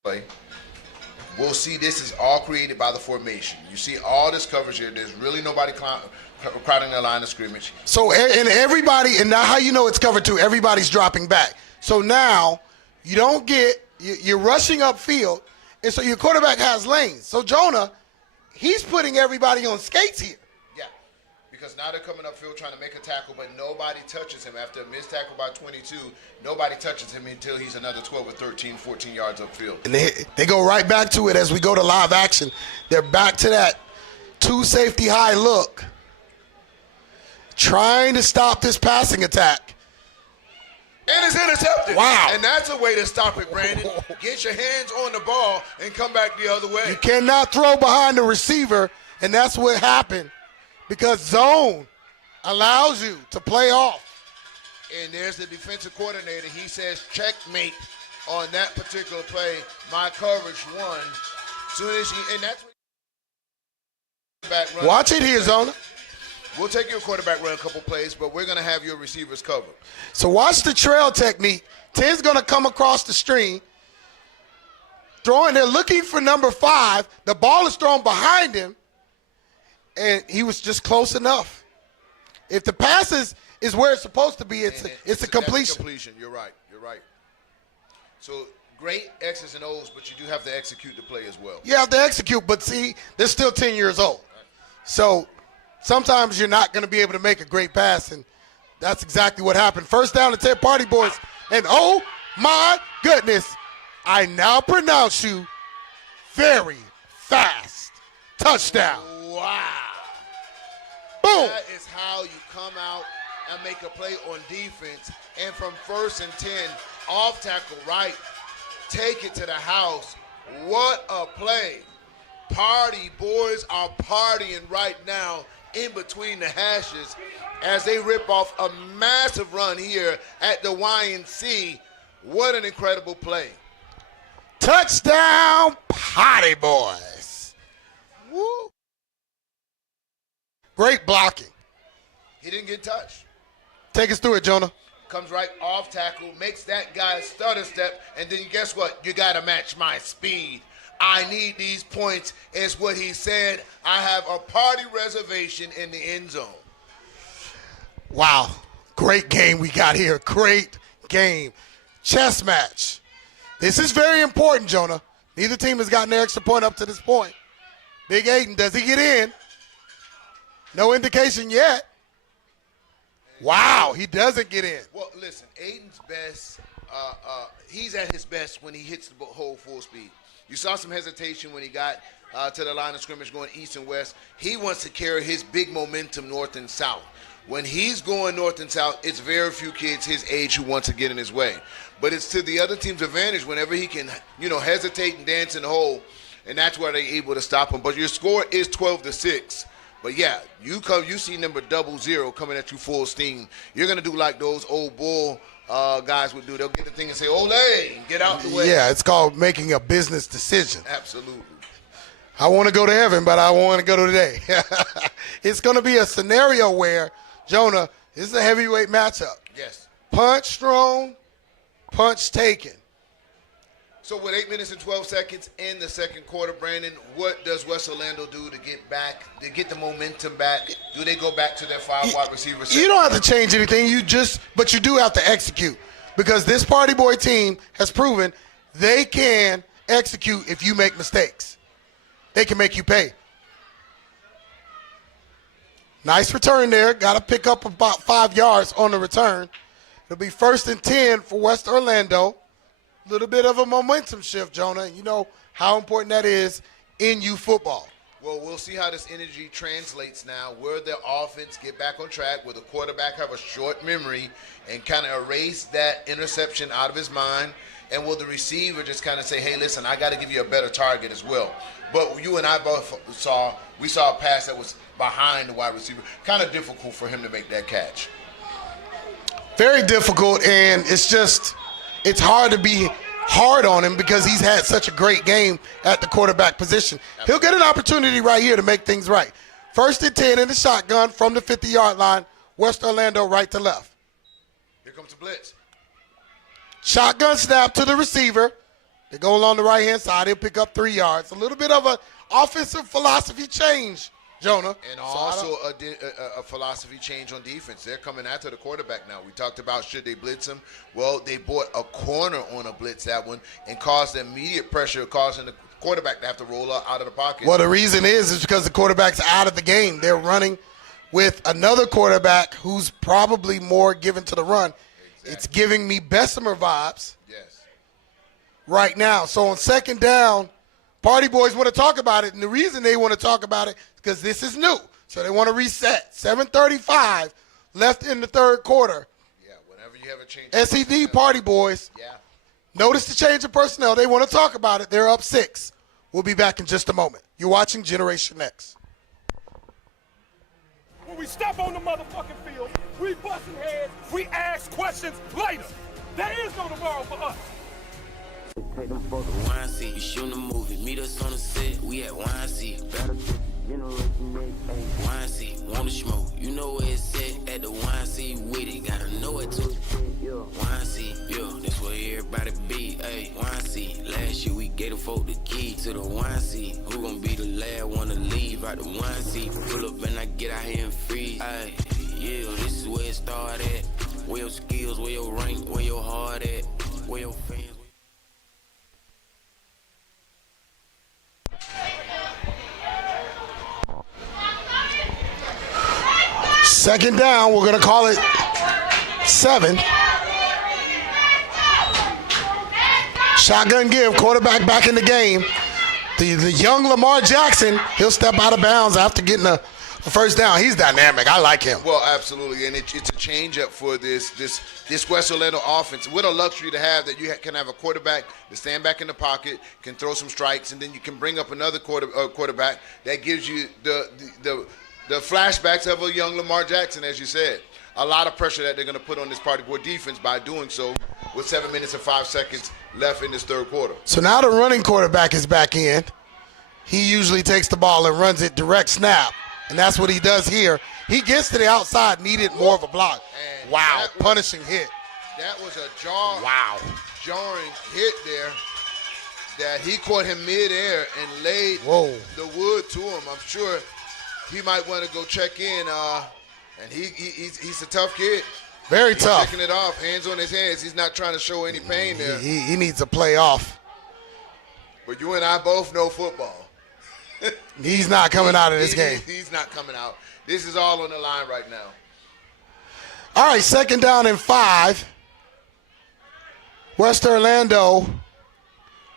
play, we'll see this is all created by the formation. You see all this coverage here. There's really nobody crowding the line of scrimmage. So, and everybody, and now how you know it's covered too, everybody's dropping back. So now you don't get, you're rushing upfield, and so your quarterback has lanes. So Jonah, he's putting everybody on skates here. Yeah, because now they're coming upfield trying to make a tackle, but nobody touches him. After a missed tackle by 22, nobody touches him until he's another 12 or 13, 14 yards upfield. And they go right back to it as we go to live action. They're back to that two safety high look, trying to stop this passing attack. And it's intercepted. Wow. And that's a way to stop it, Brandon. Get your hands on the ball and come back the other way. You cannot throw behind the receiver, and that's what happened because zone allows you to play off. And there's the defensive coordinator. He says checkmate on that particular play. My coverage won. Soon as he, and that's what back run. Watch it here, Zona. We'll take your quarterback run a couple plays, but we're going to have your receivers covered. So watch the trail technique. 10's going to come across the stream. Throwing, they're looking for number 5. The ball is thrown behind him, and he was just close enough. If the pass is where it's supposed to be, it's a completion. Completion. You're right. You're right. So great X's and O's, but you do have to execute the play as well. You have to execute, but see, they're still 10 years old. So sometimes you're not going to be able to make a great pass, and that's exactly what happened. First down to 10 Party Boys, and oh my goodness, I now pronounce you very fast. Touchdown. Wow. Boom. That is how you come out and make a play on defense, and from 1st and 10, off tackle right, take it to the house. What a play. Party Boys are partying right now in between the hashes as they rip off a massive run here at the YNC. What an incredible play. Touchdown, Party Boys. Woo. Great blocking. He didn't get touched. Take us through it, Jonah. Comes right off tackle, makes that guy stutter step, and then guess what? You got to match my speed. I need these points, is what he said. I have a party reservation in the end zone. Wow. Great game we got here. Great game. Chess match. This is very important, Jonah. Neither team has gotten their extra point up to this point. Big Aiden, does he get in? No indication yet. Wow, he doesn't get in. Well, listen, Aiden's best, he's at his best when he hits the hole full speed. You saw some hesitation when he got to the line of scrimmage going east and west. He wants to carry his big momentum north and south. When he's going north and south, it's very few kids his age who want to get in his way. But it's to the other team's advantage whenever he can, hesitate and dance in the hole, and that's where they're able to stop him. But your score is 12-6. But yeah, you see number 00 coming at you full steam. You're gonna do like those old bull guys would do. They'll get the thing and say, "Olay," and get out the way. Yeah, it's called making a business decision. Absolutely. I want to go to heaven, but I want to go today. It's going to be a scenario where, Jonah, this is a heavyweight matchup. Yes. Punch thrown, punch taken. So with 8 minutes and 12 seconds in the second quarter, Brandon, what does West Orlando do to get the momentum back? Do they go back to their 5 wide receiver set? You don't have to change anything. But you do have to execute, because this Party Boy team has proven they can execute if you make mistakes. They can make you pay. Nice return there. Got to pick up about 5 yards on the return. It'll be 1st and 10 for West Orlando. A little bit of a momentum shift, Jonah. You know how important that is in youth football. Well, we'll see how this energy translates now, where their offense get back on track, where the quarterback have a short memory and kind of erase that interception out of his mind, and will the receiver just kind of say, hey, listen, I got to give you a better target as well. But you and I both saw a pass that was behind the wide receiver. Kind of difficult for him to make that catch. Very difficult, and it's hard to be hard on him because he's had such a great game at the quarterback position. He'll get an opportunity right here to make things right. 1st and 10 in the shotgun from the 50-yard line. West Orlando right to left. Here comes the blitz. Shotgun snap to the receiver. They go along the right-hand side. He'll pick up 3 yards. A little bit of an offensive philosophy change, Jonah. And also a philosophy change on defense. They're coming after the quarterback now. We talked about should they blitz him. Well, they bought a corner on a blitz that one and caused immediate pressure, causing the quarterback to have to roll out of the pocket. Well, the reason is because the quarterback's out of the game. They're running with another quarterback who's probably more given to the run. Exactly. It's giving me Bessemer vibes. Yes. Right now. So on second down, Party Boys want to talk about it, and the reason they want to talk about it is because this is new. So they want to reset. 7:35 left in the third quarter. Yeah, whenever you have a change. SED Party Boys. Yeah. Notice the change of personnel. They want to talk about it. They're up 6. We'll be back in just a moment. You're watching Generation X. When we step on the motherfucking field, we busting heads, we ask questions later. There is no tomorrow for us. Take them for the wine seat. You shooting a movie. Meet us on the set. We at wine seat. Wine seat. Wanna smoke. You know where it's at. At the wine seat with it. Gotta know it too. Wine seat. Yeah, that's where everybody be. Hey, wine seat. Last year we gave the folk the key to the wine seat. Who gon' be the last one to leave out the wine seat? Pull up and I get out here and freeze. Hey, yeah, this is where it start at. Where your skills, where your rank, where your heart at, where your fans. Second down, we're going to call it 7. Shotgun give, quarterback back in the game. The young Lamar Jackson, he'll step out of bounds after getting a first down. He's dynamic. I like him. Well, absolutely, and it's a change-up for this West Orlando offense. What a luxury to have that you can have a quarterback to stand back in the pocket, can throw some strikes, and then you can bring up another quarterback that gives you the flashbacks of a young Lamar Jackson, as you said. A lot of pressure that they're going to put on this Party Boy defense by doing so with 7 minutes and 5 seconds left in this third quarter. So now the running quarterback is back in. He usually takes the ball and runs it direct snap, and that's what he does here. He gets to the outside, needed more of a block. And wow, punishing hit. That was a jarring hit there that he caught him midair and laid the wood to him. I'm sure he might want to go check in, and he's a tough kid. Very he's tough. Taking it off, hands on his hands. He's not trying to show any pain there. He needs a play off. But you and I both know football. He's not coming out of this game. He's not coming out. This is all on the line right now. All right, second down and 5. West Orlando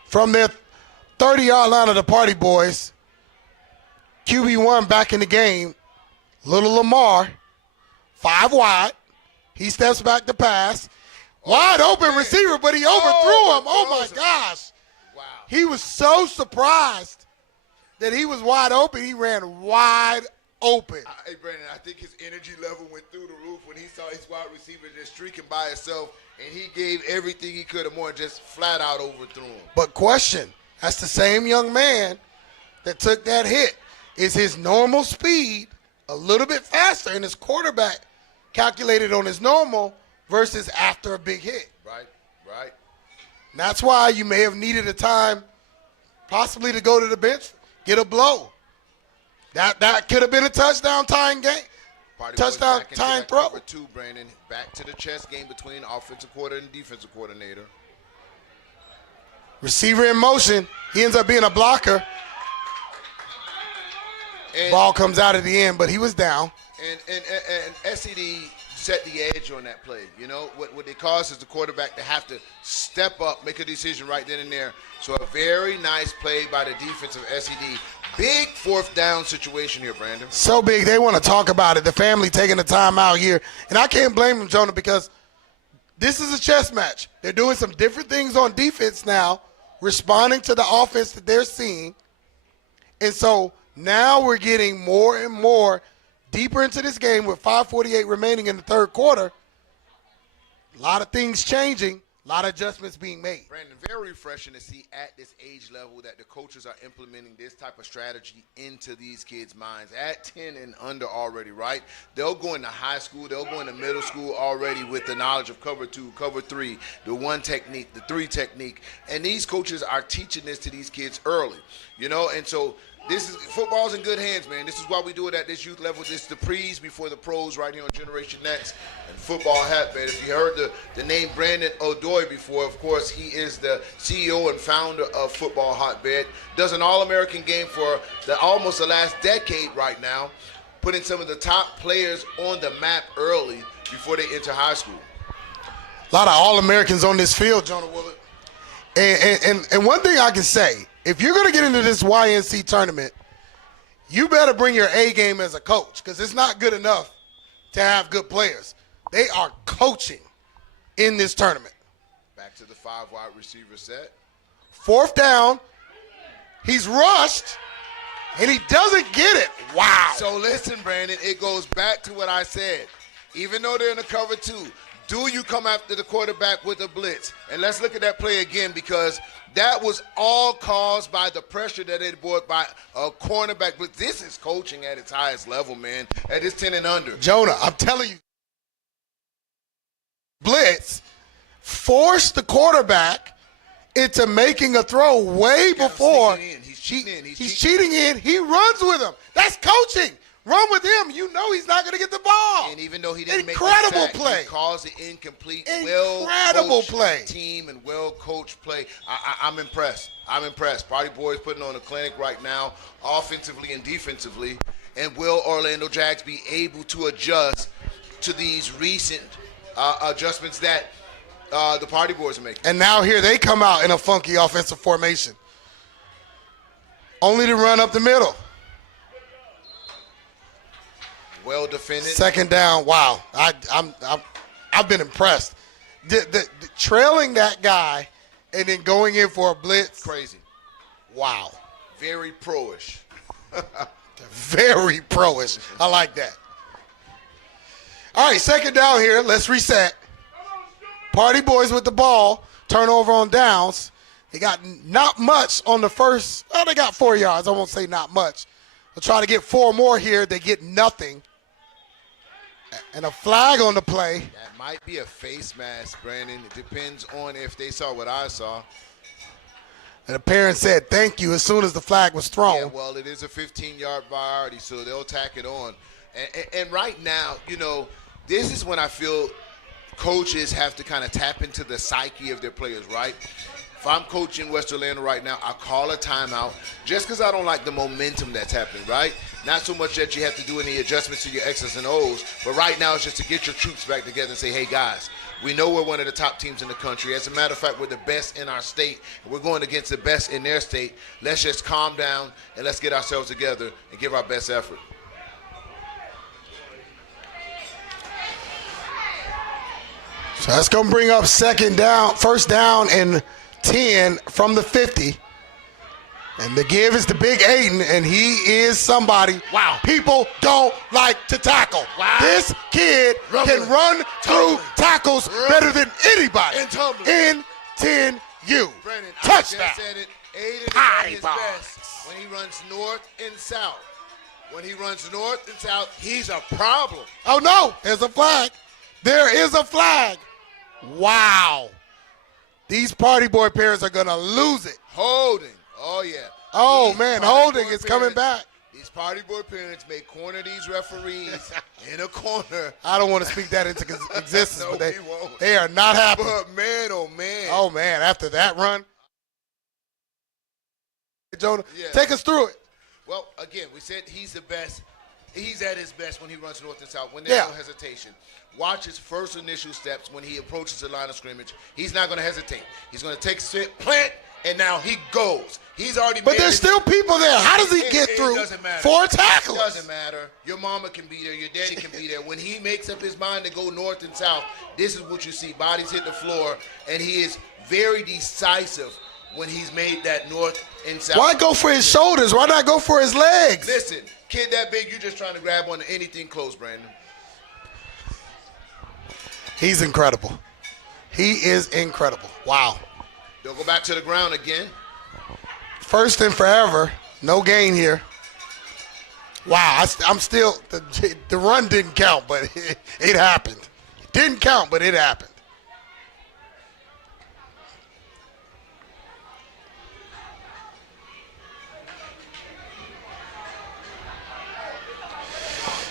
from their 30-yard line of the Party Boys. QB1 back in the game. Little Lamar, 5 wide. He steps back to pass. Wide open receiver, but he overthrew him. Oh, my gosh. Wow. He was so surprised that he was wide open. He ran wide open. Hey, Brandon, I think his energy level went through the roof when he saw his wide receiver just streaking by himself, and he gave everything he could and more, just flat out overthrew him. But question, that's the same young man that took that hit. Is his normal speed a little bit faster, and his quarterback calculated on his normal versus after a big hit? Right. And that's why you may have needed a time possibly to go to the bench, get a blow. That could have been a touchdown tying game. Touchdown tying throw. Number 2, Brandon, back to the chess game between offensive coordinator and defensive coordinator. Receiver in motion. He ends up being a blocker. And ball comes out at the end, but he was down. And SED set the edge on that play. You know, what they caused is the quarterback to have to step up, make a decision right then and there. So a very nice play by the defense of SED. Big 4th down situation here, Brandon. So big, they want to talk about it. The family taking the time out here. And I can't blame them, Jonah, because this is a chess match. They're doing some different things on defense now, responding to the offense that they're seeing. And so now we're getting more and more deeper into this game with 5:48 remaining in the third quarter. A lot of things changing. A lot of adjustments being made. Brandon, very refreshing to see at this age level that the coaches are implementing this type of strategy into these kids' minds at 10 and under already, right? They'll go into high school, they'll go into middle school already with the knowledge of cover 2, cover 3, the 1 technique, the 3 technique. And these coaches are teaching this to these kids early, you know? And so football's in good hands, man. This is why we do it at this youth level. This is the pre's before the pros right here on Generation Next and Football Hat, man. If you heard the name Brandon O'Doy before, of course, he is the CEO and founder of Football Hotbed. Does an All-American game for almost the last decade right now, putting some of the top players on the map early before they enter high school. A lot of All-Americans on this field, Jonah Willard. And one thing I can say, if you're going to get into this YNC tournament, you better bring your A game as a coach, because it's not good enough to have good players. They are coaching in this tournament. Back to the 5 wide receiver set. 4th down. He's rushed, and he doesn't get it. Wow. So listen, Brandon, it goes back to what I said. Even though they're in the cover 2, do you come after the quarterback with a blitz? And let's look at that play again, because that was all caused by the pressure that it brought by a cornerback blitz. This is coaching at its highest level, man, at this 10 and under. Jonah, I'm telling you, blitz forced the quarterback into making a throw way before. He's cheating in. He's cheating in. He runs with him. That's coaching. Run with him. You know he's not going to get the ball. And even though he didn't make incredible the sack, play. He calls it incomplete. Incredible play. Team and well-coached play. I'm impressed. I'm impressed. Party Boys putting on a clinic right now, offensively and defensively. And will Orlando Jags be able to adjust to these recent adjustments that the Party Boys are making? And now here they come out in a funky offensive formation, only to run up the middle. Well defended. 2nd down. Wow, I've been impressed. The trailing that guy and then going in for a blitz. Crazy. Wow. Very pro-ish. Very pro-ish. I like that. All right, 2nd down here. Let's reset. Party Boys with the ball. Turnover on downs. They got not much on the first. Well, they got 4 yards. I won't say not much. They'll try to get 4 more here. They get nothing. And a flag on the play. That might be a face mask, Brandon. It depends on if they saw what I saw. And the parent said thank you as soon as the flag was thrown. Yeah, well, it is a 15-yard priority, so they'll tack it on. And right now, you know, this is when I feel coaches have to kind of tap into the psyche of their players, right? If I'm coaching West Orlando right now, I call a timeout just because I don't like the momentum that's happening, right? Not so much that you have to do any adjustments to your X's and O's, but right now it's just to get your troops back together and say, hey, guys, we know we're one of the top teams in the country. As a matter of fact, we're the best in our state. We're going against the best in their state. Let's just calm down and let's get ourselves together and give our best effort. So that's going to bring up 1st down and 10 from the 50. And the give is the big Aiden, and he is somebody. Wow. People don't like to tackle. Wow. This kid can run through tackles better than anybody in 10U. Brandon, Touchdown. I just said it. Aiden is at his best when he runs north and south. When he runs north and south, he's a problem. Oh, no. There's a flag. There is a flag. Wow. These Party Boy parents are going to lose it. Holding. Oh, yeah. Oh, man, Holding is coming back. These Party Boy parents may corner these referees in a corner. I don't want to speak that into existence, No, but we won't. they are not happy. But, man, oh, man. Oh, man, after that run. Jonah, Yeah. take us through it. Well, again, we said he's the best. He's at his best when he runs north and south, when there's no hesitation. Watch his first initial steps when he approaches the line of scrimmage. He's not going to hesitate. He's going to take a sit, plant, and now he goes. He's already But there's still people there. How does he get through doesn't matter. 4 tackles? It doesn't matter. Your mama can be there. Your daddy can be there. When he makes up his mind to go north and south, this is what you see. Bodies hit the floor, and he is very decisive when he's made that north and south. Why go for his shoulders? Why not go for his legs? Listen, kid that big, you're just trying to grab onto anything close, Brandon. He's incredible. He is incredible. Wow. They'll go back to the ground again. First and forever. No gain here. Wow, I'm still, the run didn't count, but it happened. It didn't count, but it happened.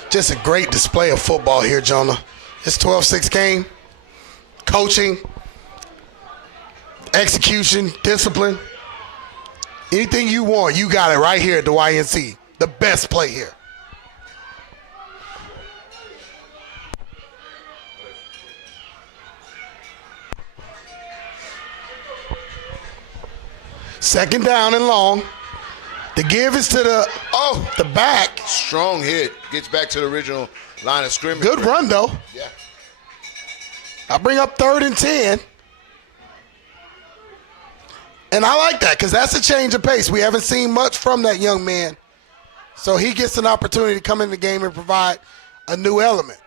Just a great display of football here, Jonah. It's 12-6 game. Coaching, execution, discipline. Anything you want, you got it right here at the YNC. The best play here. Second down and long. The give is to the back. Strong hit. Gets back to the original line of scrimmage. Good run, though. Yeah. I bring up 3rd and 10. And I like that because that's a change of pace. We haven't seen much from that young man. So he gets an opportunity to come in the game and provide a new element.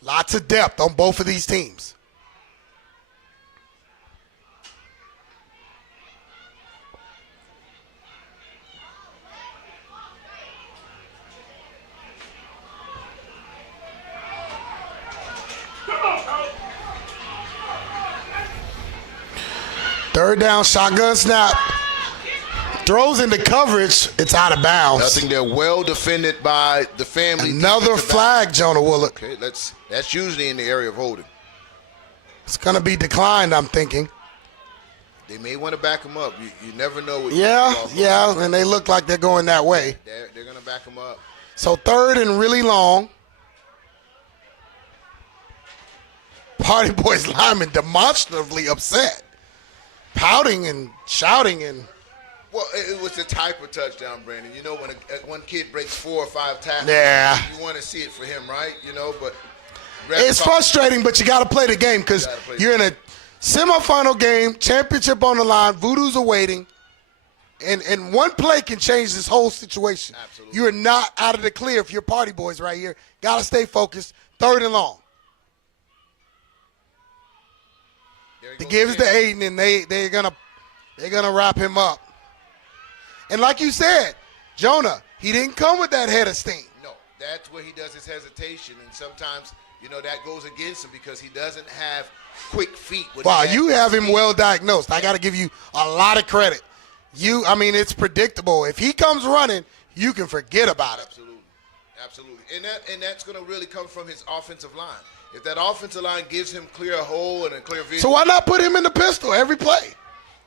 Lots of depth on both of these teams. Third down, shotgun snap. Throws into coverage. It's out of bounds. I think they're well defended by the family. Another flag, Jonah Willock. Okay, that's usually in the area of holding. It's going to be declined, I'm thinking. They may want to back them up. You never know. What Yeah, and they look like they're going that way. They're going to back them up. So 3rd and really long. Party Boys lineman demonstratively upset. Pouting and shouting and. Well, it was the type of touchdown, Brandon. You know, when one kid breaks 4 or 5 tackles, you want to see it for him, right? You know, but it's frustrating, but you got to play the game because you're in a semifinal game, championship on the line, Voodoo's awaiting, and one play can change this whole situation. Absolutely. You're not out of the clear if you're Party Boys right here. Got to stay focused. 3rd and long. The give is to Aiden, and they're gonna wrap him up. And like you said, Jonah, he didn't come with that head of steam. No, that's where he does his hesitation, and sometimes that goes against him because he doesn't have quick feet. Wow, you have him well diagnosed. I got to give you a lot of credit. It's predictable. If he comes running, you can forget about it. Absolutely, and that's going to really come from his offensive line. If that offensive line gives him clear hole and a clear vision. So why not put him in the pistol every play?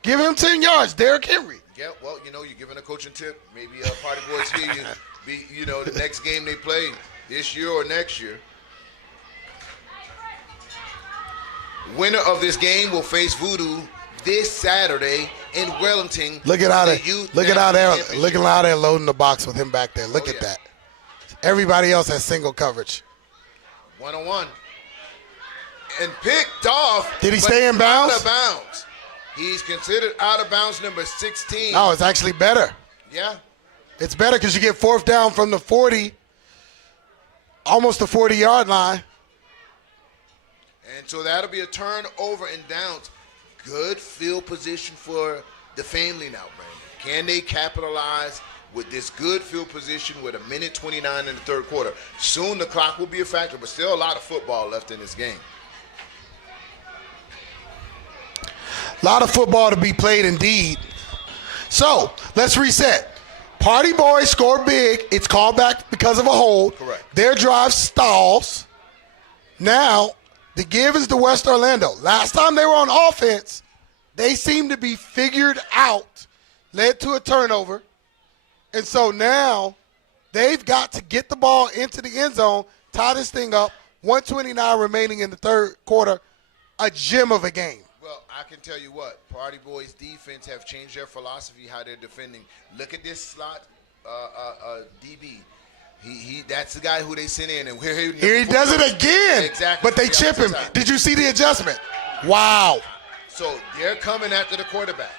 Give him 10 yards, Derrick Henry. Yeah, well, you're giving a coaching tip. Maybe Party Boys here, the next game they play this year or next year. Winner of this game will face Voodoo this Saturday in Wellington. Look at how they're loading the box with him back there. Look at that. Everybody else has single coverage. 1-on-1. And picked off. Did he stay in bounds? Out of bounds. He's considered out of bounds number 16. Oh, it's actually better. Yeah. It's better because you get 4th down from the 40, almost the 40-yard line. And so that'll be a turnover and downs. Good field position for the family now, Brandon. Can they capitalize with this good field position with 1:29 in the 3rd quarter? Soon the clock will be a factor, but still a lot of football left in this game. A lot of football to be played indeed. So, let's reset. Party Boys scored big. It's called back because of a hold. Correct. Their drive stalls. Now, the give is to West Orlando. Last time they were on offense, they seemed to be figured out, led to a turnover. And so now they've got to get the ball into the end zone, tie this thing up, 1:29 remaining in the 3rd quarter, a gem of a game. Well, I can tell you what, Party Boys defense have changed their philosophy, how they're defending. Look at this slot DB. That's the guy who they sent in. And here he does it again. Exactly. But they chip him. Did you see the adjustment? Wow. So they're coming after the quarterback.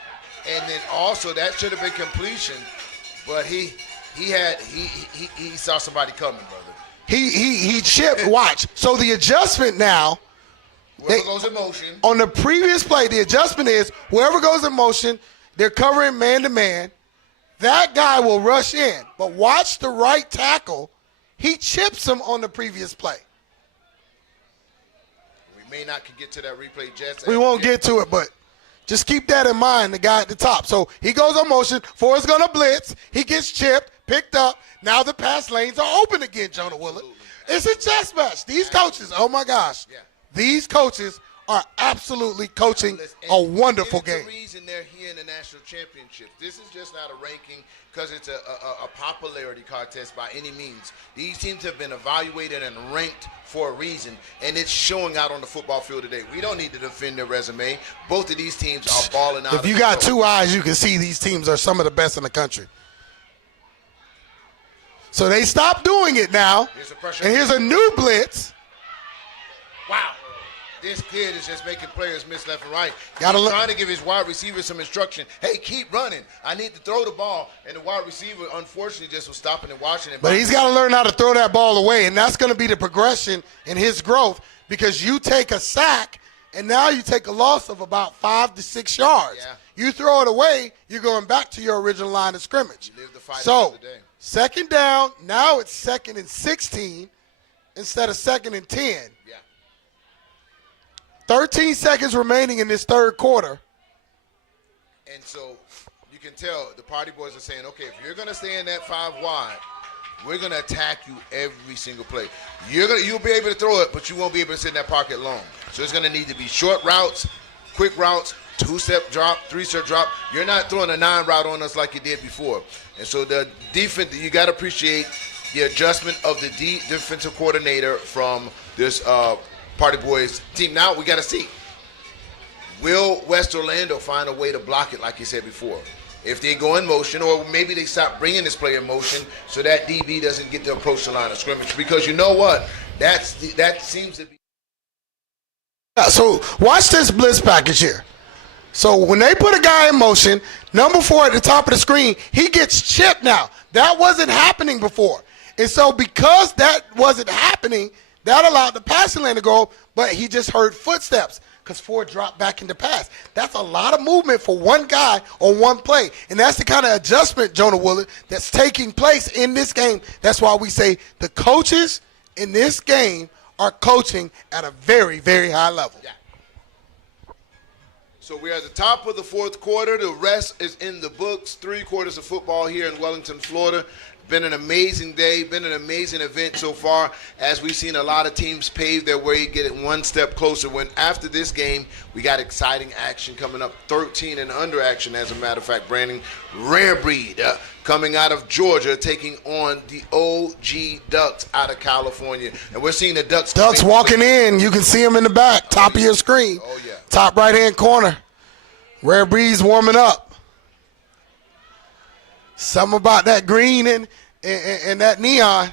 And then also that should have been completion, but he saw somebody coming, brother. He chipped. Watch. So the adjustment now Whoever goes in motion. On the previous play, the adjustment is whoever goes in motion, they're covering man-to-man. That guy will rush in. But watch the right tackle. He chips him on the previous play. We may not get to that replay, Jets. We won't get to it, but just keep that in mind, the guy at the top. So he goes on motion. Ford's going to blitz. He gets chipped, picked up. Now the pass lanes are open again, Jonah Willard. It's a chess match. These coaches, oh, my gosh. Yeah. These coaches are absolutely coaching a wonderful game. It's the reason they're here in the national championship. This is just not a ranking because it's a popularity contest by any means. These teams have been evaluated and ranked for a reason, and it's showing out on the football field today. We don't need to defend their resume. Both of these teams are balling out. If you got two eyes, you can see these teams are some of the best in the country. So they stopped doing it now, and here's a new blitz. Wow. This kid is just making players miss left and right. He's trying to give his wide receiver some instruction. Hey, keep running. I need to throw the ball. And the wide receiver, unfortunately, just was stopping and watching it. But he's got to learn how to throw that ball away, and that's going to be the progression in his growth because you take a sack, and now you take a loss of about 5 to 6 yards. Yeah. You throw it away, you're going back to your original line of scrimmage. You live the fight so, of the day. second down, now it's 2nd and 16 instead of 2nd and 10. Yeah. 13 seconds remaining in this third quarter. And so you can tell the party boys are saying, okay, if you're going to stay in that 5 wide, we're going to attack you every single play. You'll be able to throw it, but you won't be able to sit in that pocket long. So it's going to need to be short routes, quick routes, 2-step drop, 3-step drop. You're not throwing a 9 route on us like you did before. And so the defense, you got to appreciate the adjustment of the defensive coordinator from this Party Boys team. Now we got to see, will West Orlando find a way to block it like you said before? If they go in motion, or maybe they stop bringing this player in motion so that DB doesn't get to approach the line of scrimmage. Because you know what? That seems to be. Yeah, so watch this blitz package here. So when they put a guy in motion, number 4 at the top of the screen, he gets chipped now. That wasn't happening before. And so because that wasn't happening, that allowed the passing lane to go, but he just heard footsteps because Ford dropped back into pass. That's a lot of movement for one guy on one play. And that's the kind of adjustment, Jonah Willard, that's taking place in this game. That's why we say the coaches in this game are coaching at a very, very high level. Yeah. So we're at the top of the fourth quarter. The rest is in the books. 3 quarters of football here in Wellington, Florida. Been an amazing day, been an amazing event so far as we've seen a lot of teams pave their way, get it one step closer. When after this game, we got exciting action coming up, 13 and under action, as a matter of fact, Brandon. Rare Breed coming out of Georgia, taking on the OG Ducks out of California. And we're seeing the Ducks walking in. You can see them in the back, top of your screen. Oh, yeah. Top right-hand corner. Rare Breed's warming up. Something about that green and that neon.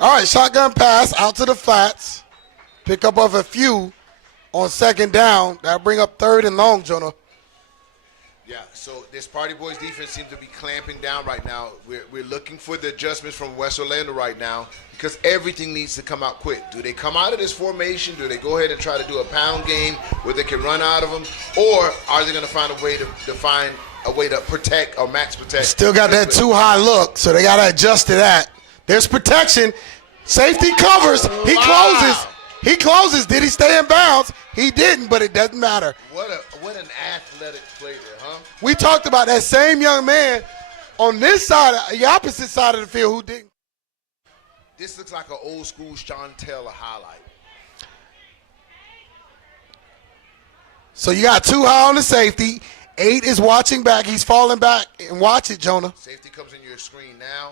All right, shotgun pass out to the flats. Pick up of a few on 2nd down. That'll bring up 3rd and long, Jonah. Yeah, so this Party Boys defense seems to be clamping down right now. We're looking for the adjustments from West Orlando right now because everything needs to come out quick. Do they come out of this formation? Do they go ahead and try to do a pound game where they can run out of them? Or are they going to find a way to protect or max protect? Still got that too high look, so they got to adjust to that. There's protection. Safety covers. He closes. He closes. Did he stay in bounds? He didn't, but it doesn't matter. What an athletic play there, huh? We talked about that same young man on this side, the opposite side of the field, who didn't. This looks like an old school Sean Taylor highlight. So you got 2 high on the safety. 8 is watching back. He's falling back. And watch it, Jonah. Safety comes in your screen now.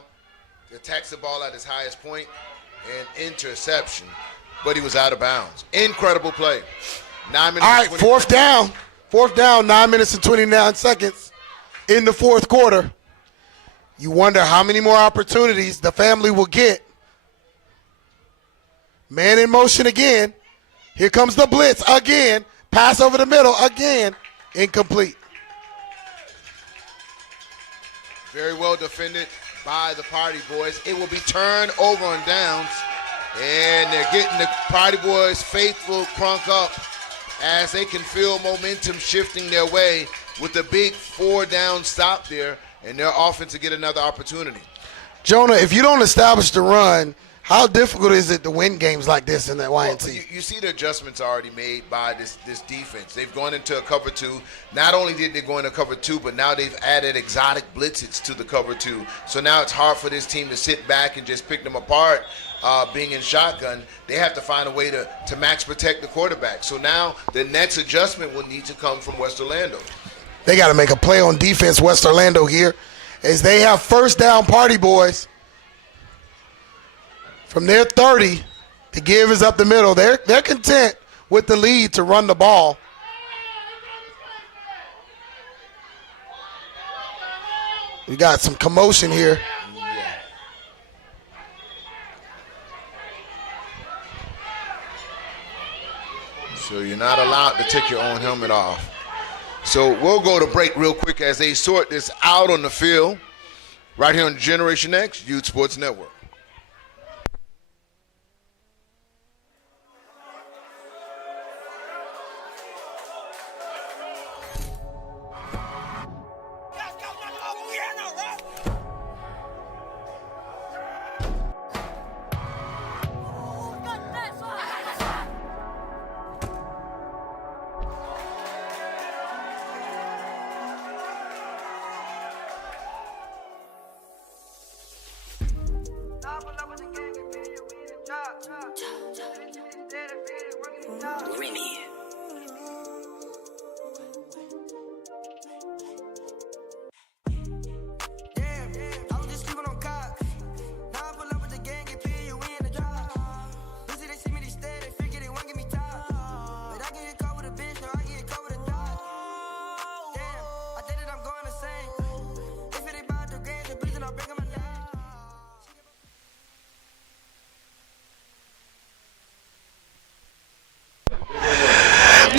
Attacks the ball at his highest point. And interception. But he was out of bounds. Incredible play. 9 minutes. All right, 4th down. 4th down, 9 minutes and 29 seconds in the 4th quarter. You wonder how many more opportunities the family will get. Man in motion again. Here comes the blitz again. Pass over the middle again. Incomplete. Very well defended by the Party Boys. It will be turned over on downs. And they're getting the Party Boys faithful crunk up as they can feel momentum shifting their way with a big 4-down stop there, and their offense to get another opportunity. Jonah, if you don't establish the run, how difficult is it to win games like this in the YNT? Well, you see the adjustments already made by this defense. They've gone into a cover 2. Not only did they go into cover 2, but now they've added exotic blitzes to the cover 2. So now it's hard for this team to sit back and just pick them apart. Being in shotgun, they have to find a way to max protect the quarterback. So now the next adjustment will need to come from West Orlando. They got to make a play on defense, West Orlando here, as they have first down Party Boys. From their 30, the give is up the middle. They're content with the lead to run the ball. We got some commotion here. So you're not allowed to take your own helmet off. So we'll go to break real quick as they sort this out on the field right here on Generation X Youth Sports Network.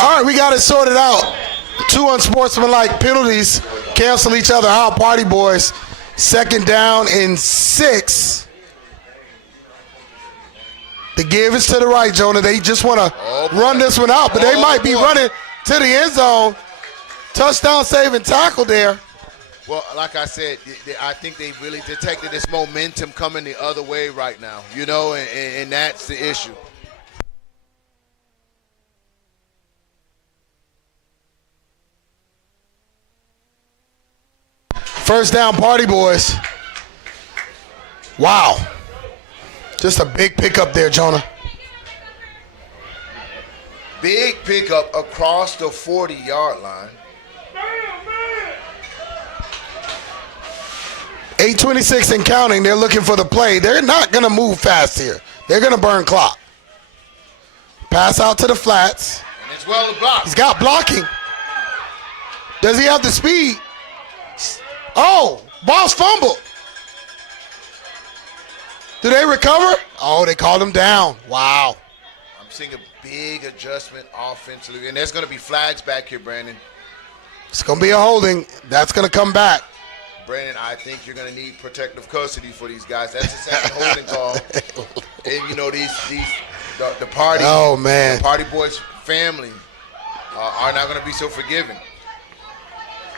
All right, we got it sorted out. 2 unsportsmanlike penalties cancel each other out. Party Boys, 2nd down and 6. The give is to the right, Jonah. They just want to run this one out, but they might be running to the end zone. Touchdown saving tackle there. Well, like I said, I think they really detected this momentum coming the other way right now, you know, and that's the issue. First down, Party Boys. Wow. Just a big pickup there, Jonah. Big pickup across the 40-yard line. 8:26 and counting. They're looking for the play. They're not going to move fast here. They're going to burn clock. Pass out to the flats. And it's well blocked. He's got blocking. Does he have the speed? Oh, ball's fumbled. Do they recover? Oh, they called him down. Wow. I'm seeing a big adjustment offensively, and there's going to be flags back here, Brandon. It's going to be a holding. That's going to come back. Brandon, I think you're going to need protective custody for these guys. That's the second holding call. And, you know, the party, oh, man. the Party Boys family are not going to be so forgiving.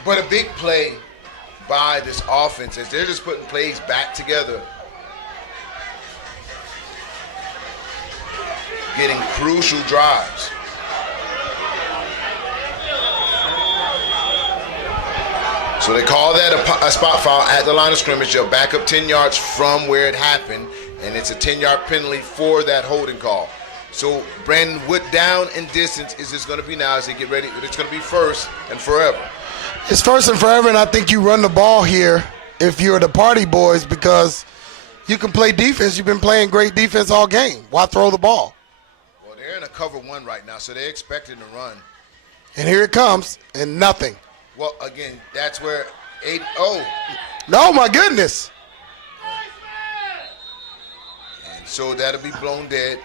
But a big play by this offense as they're just putting plays back together. Getting crucial drives. So they call that a spot foul at the line of scrimmage. They'll back up 10 yards from where it happened, and it's a 10-yard penalty for that holding call. So Brandon, what down and distance is this going to be now as they get ready? It's going to be first and forever. It's first and forever, and I think you run the ball here if you're the Party Boys because you can play defense. You've been playing great defense all game. Why throw the ball? Well, they're in a cover 1 right now, so they're expecting to run. And here it comes, and nothing. Well, again, that's where No, my goodness. And so that'll be blown dead.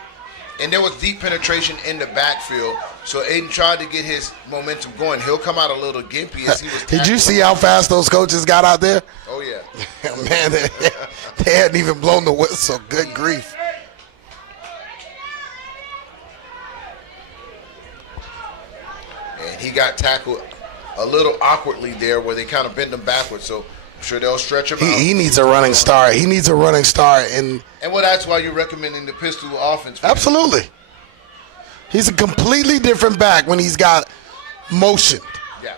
And there was deep penetration in the backfield. So Aiden tried to get his momentum going. He'll come out a little gimpy as he was. Did you see how fast those coaches got out there? Oh, yeah. Man, they hadn't even blown the whistle. Good grief. and he got tackled a little awkwardly there where they kind of bent him backwards. So I'm sure they'll stretch him out. He needs a running start. He needs a running start. And well, that's why you're recommending the pistol offense. Absolutely. He's a completely different back when he's got motion. Yeah.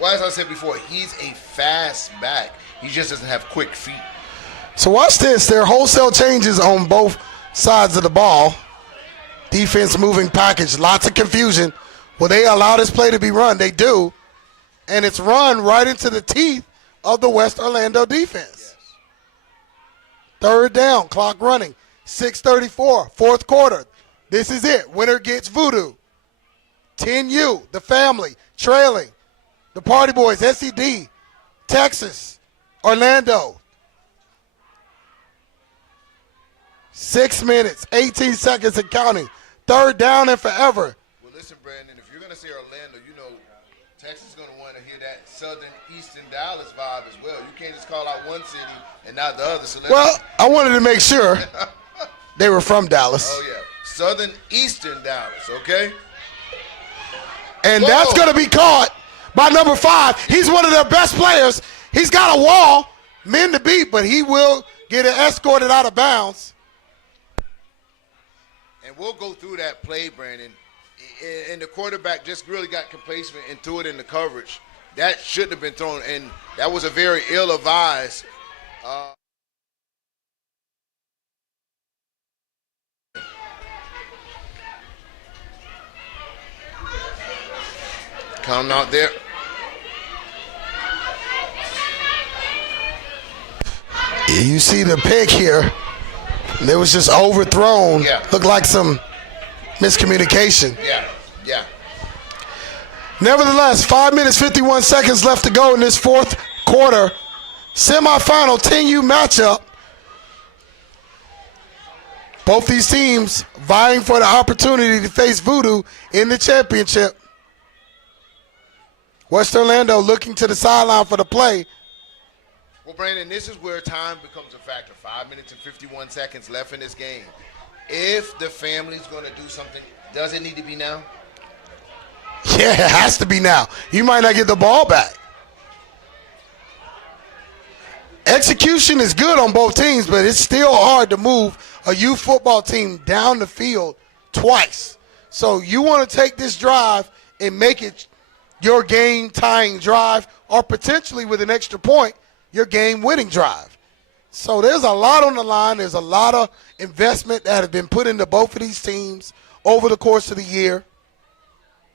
Well, as I said before, he's a fast back. He just doesn't have quick feet. So watch this. There are wholesale changes on both sides of the ball. Defense moving package. Lots of confusion. Will they allow this play to be run? They do. And it's run right into the teeth of the West Orlando defense. Yes. Third down, clock running. 6:34, fourth quarter. This is it. Winner gets Voodoo. 10U, the family, trailing. The Party Boys, SED, Texas, Orlando. 6 minutes, 18 seconds and counting. Third down and forever. Well, listen, Brandon, if you're going to say Orlando, you know Texas is going to want to hear that Southern Eastern Dallas vibe as well. You can't just call out one city and not the other. So well, I wanted to make sure they were from Dallas. Oh, yeah. Southern Eastern Dallas, okay? And that's going to be caught by number 5. He's one of their best players. He's got a wall, men to beat, but he will get escorted out of bounds. And we'll go through that play, Brandon. And the quarterback just really got complacent and threw it in the coverage. That shouldn't have been thrown, and that was a very ill-advised. Come out there. You see the pick here. It was just overthrown. Yeah. Looked like some miscommunication. Yeah. Nevertheless, 5 minutes, 51 seconds left to go in this fourth quarter. Semifinal 10U matchup. Both these teams vying for the opportunity to face Voodoo in the championship. West Orlando looking to the sideline for the play. Well, Brandon, this is where time becomes a factor. 5 minutes and 51 seconds left in this game. If the family's going to do something, does it need to be now? Yeah, it has to be now. You might not get the ball back. Execution is good on both teams, but it's still hard to move a youth football team down the field twice. So you want to take this drive and make it your game-tying drive, or potentially with an extra point, your game-winning drive. So there's a lot on the line. There's a lot of investment that has been put into both of these teams over the course of the year.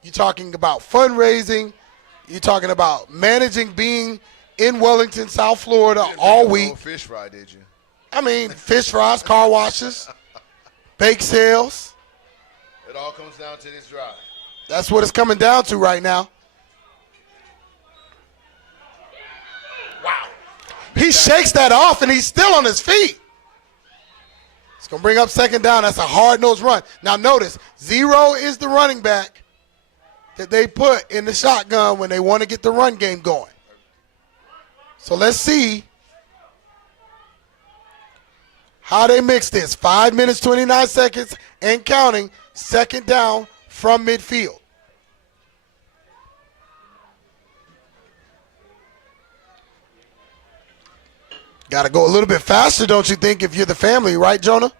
You're talking about fundraising. You're talking about managing being in Wellington, South Florida all week. Fish fry, did you? I mean, fish fries, car washes, bake sales. It all comes down to this drive. That's what it's coming down to right now. Wow. He shakes that off, and he's still on his feet. It's going to bring up second down. That's a hard-nosed run. Now, notice, 0 is the running back that they put in the shotgun when they want to get the run game going. So let's see how they mix this. 5 minutes, 29 seconds, and counting. Second down from midfield. Got to go a little bit faster, don't you think, if you're the family, right, Jonah?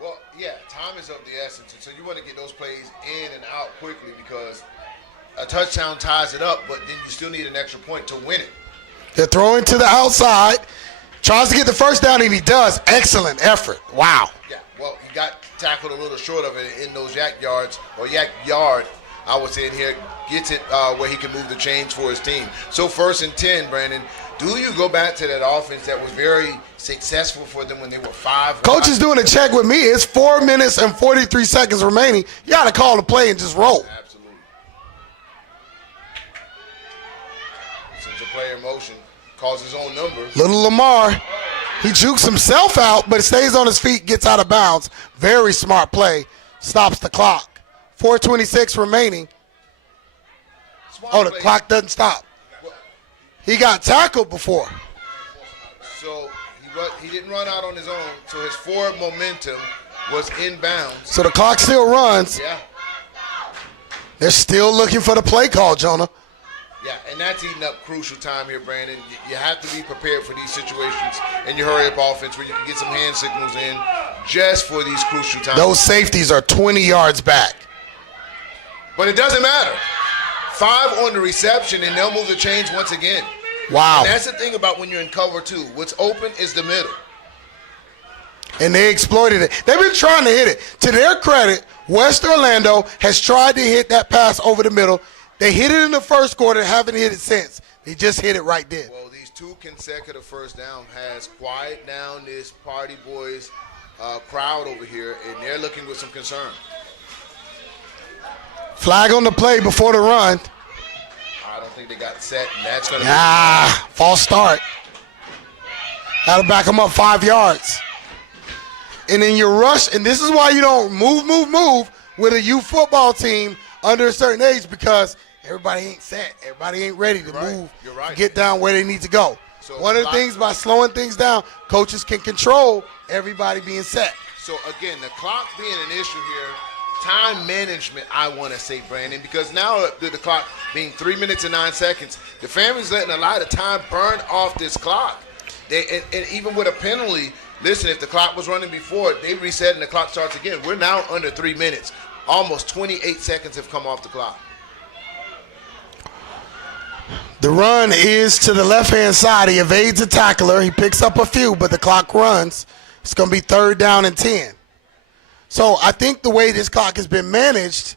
Well, yeah, time is of the essence. So you want to get those plays in and out quickly because a touchdown ties it up, but then you still need an extra point to win it. They're throwing to the outside. Tries to get the first down, and he does. Excellent effort. Wow. Yeah, well, he got tackled a little short of it in those yak yards, or yak yard, I would say in here, gets it where he can move the chains for his team. So 1st and 10, Brandon, do you go back to that offense that was very successful for them when they were 5? Coach is doing a check with me. It's 4 minutes and 43 seconds remaining. You got to call the play and just roll. Absolutely. Since a player in motion calls his own number. Little Lamar, he jukes himself out, but stays on his feet, gets out of bounds. Very smart play. Stops the clock. 4:26 remaining. Oh, the clock doesn't stop. He got tackled before. So he didn't run out on his own, so his forward momentum was inbounds. So the clock still runs. Yeah. They're still looking for the play call, Jonah. Yeah, and that's eating up crucial time here, Brandon. You have to be prepared for these situations in your hurry-up offense where you can get some hand signals in just for these crucial times. Those safeties are 20 yards back. But it doesn't matter. 5 on the reception, and they'll move the chains once again. Wow. And that's the thing about when you're in cover 2. What's open is the middle. And they exploited it. They've been trying to hit it. To their credit, West Orlando has tried to hit that pass over the middle. They hit it in the first quarter, haven't hit it since. They just hit it right then. Well, these 2 consecutive first down has quieted down this Party Boys crowd over here, and they're looking with some concern. Flag on the play before the run. I don't think they got set, and that's going to false start. That'll back them up 5 yards. And then you rush, and this is why you don't move with a youth football team under a certain age, because everybody ain't set. Everybody ain't ready to move, get down where they need to go. So one of the things by slowing things down, coaches can control everybody being set. So, again, the clock being an issue here, time management, I want to say, Brandon, because now the clock being 3 minutes and 9 seconds, the family's letting a lot of time burn off this clock. And even with a penalty, listen, if the clock was running before, they reset and the clock starts again. We're now under 3 minutes. Almost 28 seconds have come off the clock. The run is to the left-hand side. He evades a tackler. He picks up a few, but the clock runs. It's going to be 3rd down and 10. So I think the way this clock has been managed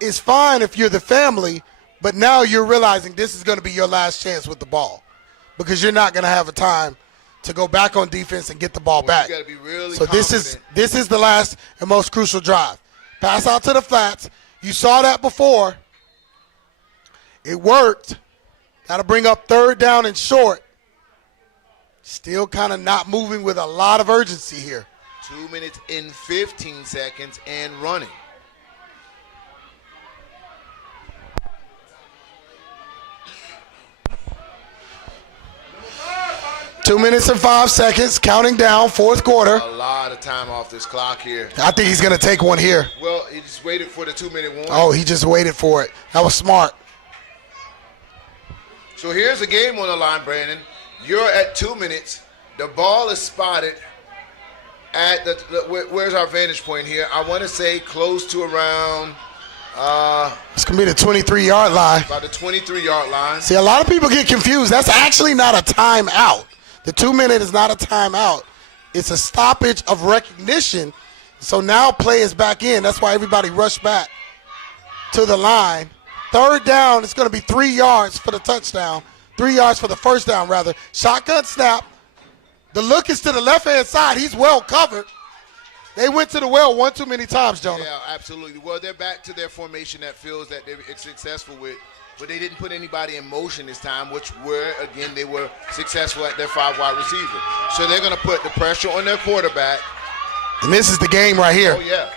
is fine if you're the family, but now you're realizing this is going to be your last chance with the ball because you're not going to have a time to go back on defense and get the ball back. You got to be really so confident. this is the last and most crucial drive. Pass out to the flats. You saw that before. It worked. Got to bring up 3rd down and short. Still kind of not moving with a lot of urgency here. 2 minutes and 15 seconds and running. Two minutes and 5 seconds, counting down, 4th quarter. A lot of time off this clock here. I think he's going to take one here. Well, he just waited for the 2-minute warning. Oh, he just waited for it. That was smart. So here's the game on the line, Brandon. You're at 2 minutes. The ball is spotted at where's our vantage point here? I want to say close to around. It's going to be the 23-yard line. About the 23-yard line. See, a lot of people get confused. That's actually not a timeout. The 2-minute is not a timeout. It's a stoppage of recognition. So now play is back in. That's why everybody rushed back to the line. 3rd down, it's going to be 3 yards for the touchdown. 3 yards for the first down, rather. Shotgun snap. The look is to the left-hand side. He's well covered. They went to the well one too many times, Jonah. Yeah, absolutely. Well, they're back to their formation that feels that they're successful with. But they didn't put anybody in motion this time, which again, they were successful at their 5 wide receiver. So they're going to put the pressure on their quarterback. And this is the game right here. Oh, yeah.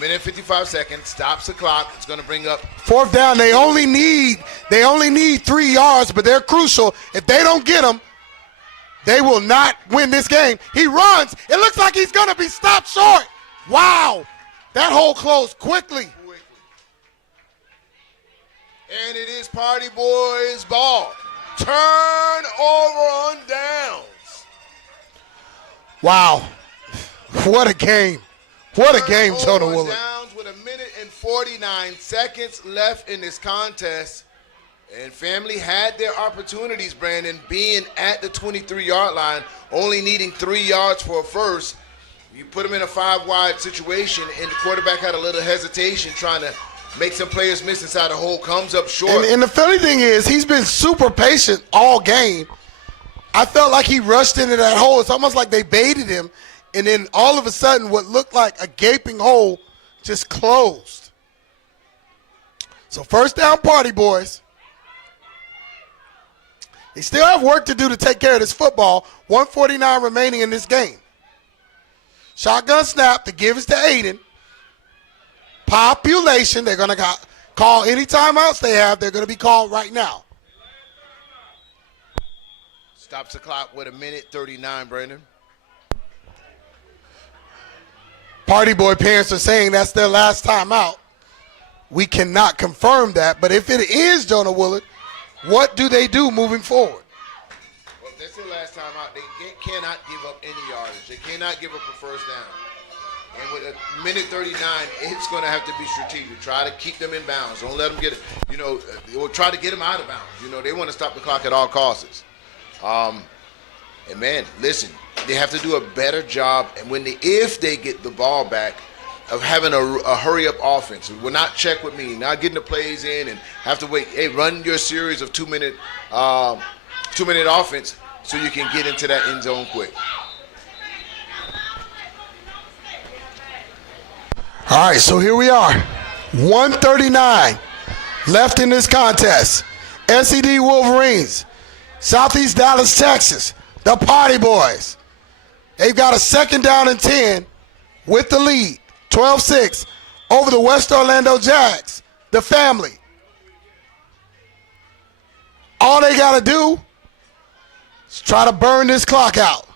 Minute 55 seconds, stops the clock. It's going to bring up 4th down. They only need 3 yards, but they're crucial. If they don't get them, they will not win this game. He runs. It looks like he's going to be stopped short. Wow. That hole closed quickly. And it is Party Boys ball. Turn over on downs. Wow. What a game. What a game, Jonah Woolard. Downs with 1 minute and 49 seconds left in this contest. And family had their opportunities, Brandon, being at the 23-yard line, only needing 3 yards for a first. You put them in a 5-wide situation, and the quarterback had a little hesitation trying to make some players miss inside the hole, comes up short. And the funny thing is, he's been super patient all game. I felt like he rushed into that hole. It's almost like they baited him, and then all of a sudden what looked like a gaping hole just closed. So 1st down, Party Boys. They still have work to do to take care of this football. 1:49 remaining in this game. Shotgun snap. The give is to Aiden. Population. They're going to call any timeouts they have. They're going to be called right now. Stops the clock with 1 minute 39, Brandon. Party Boy parents are saying that's their last timeout. We cannot confirm that, but if it is Jonah Willard, what do they do moving forward? Well, if that's their last time out, they cannot give up any yardage. They cannot give up a first down. And with a minute 39, it's going to have to be strategic. Try to keep them in bounds. Don't let them get, or try to get them out of bounds. They want to stop the clock at all costs. And man, listen, they have to do a better job. And if they get the ball back, of having a hurry-up offense. Will not check with me, not getting the plays in and have to wait. Hey, run your series of two-minute offense so you can get into that end zone quick. All right, so here we are. 1:39 left in this contest. Sed Wolverines, Southeast Dallas, Texas, the Party Boys. They've got a 2nd down and 10 with the lead. 12-6 over the West Orlando Jags, the family. All they got to do is try to burn this clock out.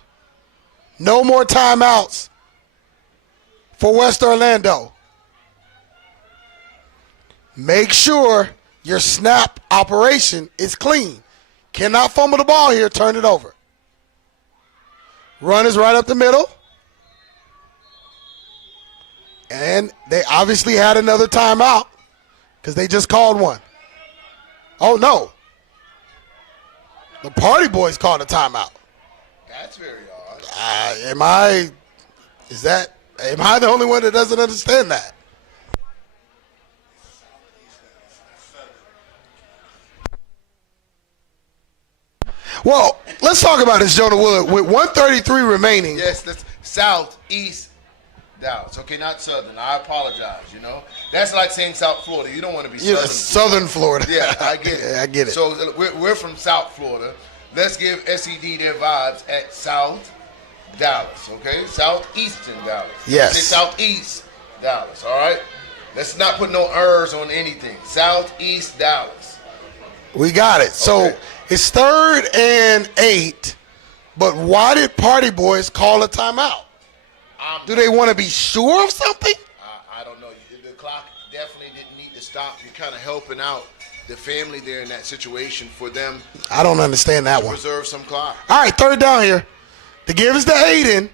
No more timeouts for West Orlando. Make sure your snap operation is clean. Cannot fumble the ball here, turn it over. Run is right up the middle. And they obviously had another timeout because they just called one. Oh, no. The Party Boys called a timeout. That's very odd. Am I the only one that doesn't understand that? Well, let's talk about this, Jonah Willard. With 1:33 remaining. Yes, that's Southeast Dallas. Okay, not Southern. I apologize, That's like saying South Florida. You don't want to be Southern. Southern Florida. Yeah, I get it. Yeah, I get it. So we're from South Florida. Let's give SED their vibes at South Dallas, okay? Southeastern Dallas. Yes. Say Southeast Dallas, all right? Let's not put no ers on anything. Southeast Dallas. We got it. So it's 3rd and 8, but why did Party Boys call a timeout? Do they want to be sure of something? I don't know. The clock definitely didn't need to stop. You're kind of helping out the family there in that situation for them. I don't understand that one. Reserve some clock. All right, 3rd down here. The give is to Aiden.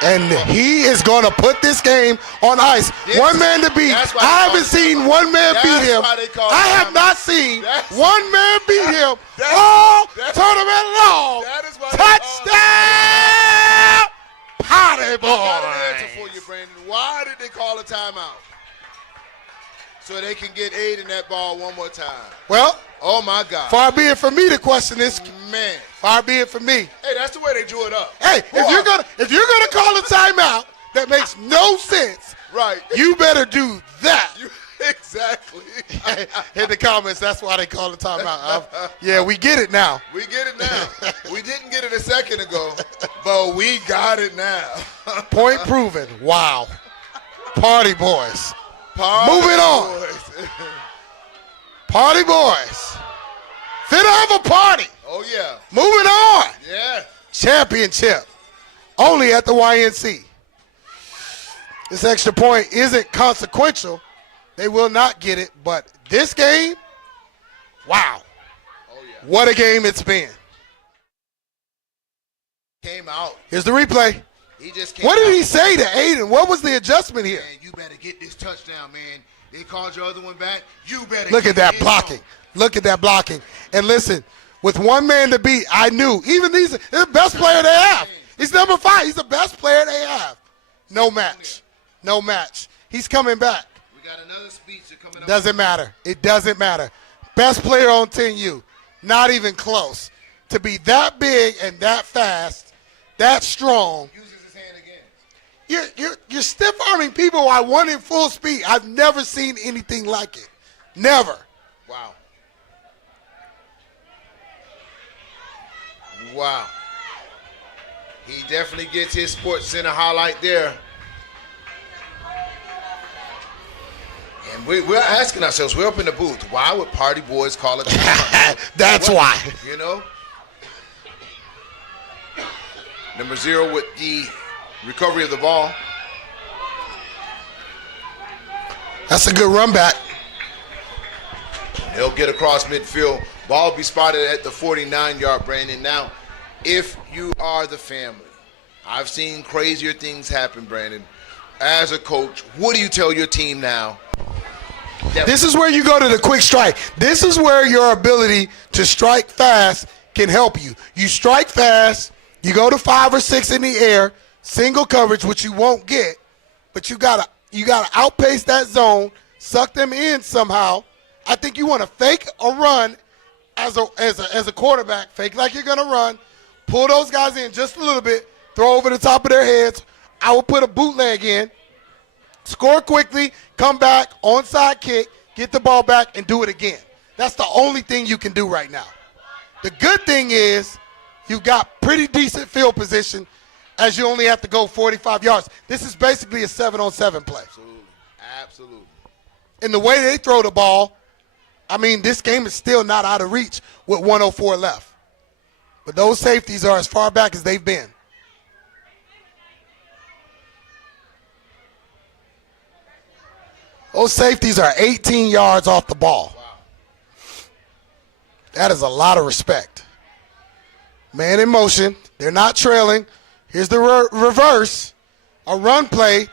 And he is going to put this game on ice. One man to beat. I haven't seen one man beat him. I have not seen one man beat him all tournament long. Touchdown! Party Boys. I got an answer for you, Brandon. Why did they call a timeout? So they can get Aiden that ball one more time. Well, oh my God. Far be it from me to question this. Man. Far be it from me. Hey, that's the way they drew it up. Hey, if you're gonna call a timeout that makes no sense, right? You better do that. Exactly. In the comments, that's why they call it timeout. Yeah, we get it now. We get it now. We didn't get it a second ago, but we got it now. Point proven. Wow. Party Boys. Moving on. Party Boys. Finna have a party. Oh, yeah. Moving on. Yeah. Championship. Only at the YNC. This extra point isn't consequential. They will not get it, but this game, wow. Oh, yeah. What a game it's been. Came out. Here's the replay. He just came What did out. he say to Aiden? What was the adjustment here? Man, you better get this touchdown, man. They called your other one back. You better Look get at that it blocking. on. Look at that blocking. And listen, with one man to beat, I knew. Even he's the best player they have. He's number 5. He's the best player they have. No match. No match. He's coming back. We got another speech coming up. Doesn't matter. It doesn't matter. Best player on 10U. Not even close. To be that big and that fast, that strong. Uses his hand again. You're stiff-arming people while one in full speed. I've never seen anything like it. Never. Wow. Wow. He definitely gets his Sports Center highlight there. And we're asking ourselves, we're up in the booth, why would Party Boys call it? That's why. You know? Number 0 with the recovery of the ball. That's a good run back. He'll get across midfield. Ball will be spotted at the 49-yard, Brandon. Now, if you are the family, I've seen crazier things happen, Brandon. As a coach, what do you tell your team now? This is where you go to the quick strike. This is where your ability to strike fast can help you. You strike fast, you go to 5 or 6 in the air, single coverage, which you won't get, but you gotta outpace that zone, suck them in somehow. I think you want to fake a run as a quarterback, fake like you're gonna run, pull those guys in just a little bit, throw over the top of their heads. I will put a bootleg in, score quickly, come back, onside kick, get the ball back, and do it again. That's the only thing you can do right now. The good thing is you got pretty decent field position as you only have to go 45 yards. This is basically a 7-on-7 play. Absolutely. Absolutely. And the way they throw the ball, I mean, this game is still not out of reach with 104 left. But those safeties are as far back as they've been. Those safeties are 18 yards off the ball. Wow. That is a lot of respect. Man in motion. They're not trailing. Here's the reverse. A run play.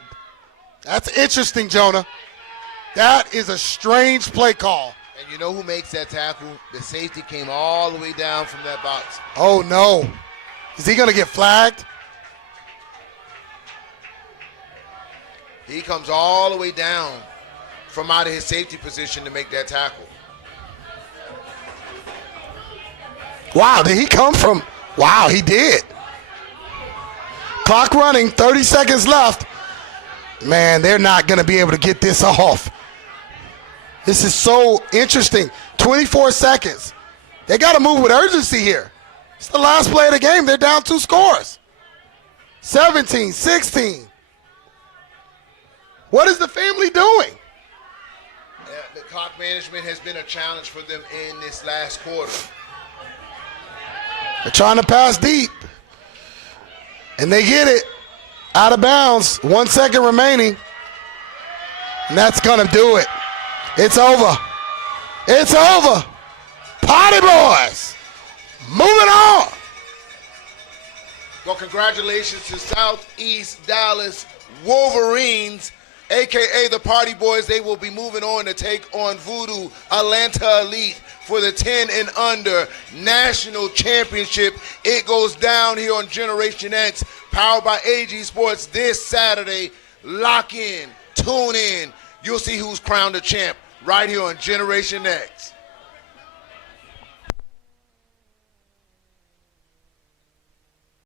That's interesting, Jonah. That is a strange play call. And you know who makes that tackle? The safety came all the way down from that box. Oh, no. Is he going to get flagged? He comes all the way down from out of his safety position to make that tackle. Wow, did he come from? Wow, he did. Clock running, 30 seconds left. Man, they're not going to be able to get this off. This is so interesting. 24 seconds. They got to move with urgency here. It's the last play of the game. They're down 2 scores. 17, 16. What is the family doing? The clock management has been a challenge for them in this last quarter. They're trying to pass deep. And they get it. Out of bounds. 1 second remaining. And that's going to do it. It's over. It's over. Party boys. Moving on. Well, congratulations to Southeast Dallas Wolverines, a.k.a. the Party Boys. They will be moving on to take on Voodoo Atlanta Elite for the 10 and under national championship. It goes down here on Generation X, powered by AG Sports this Saturday. Lock in, tune in. You'll see who's crowned a champ right here on Generation X.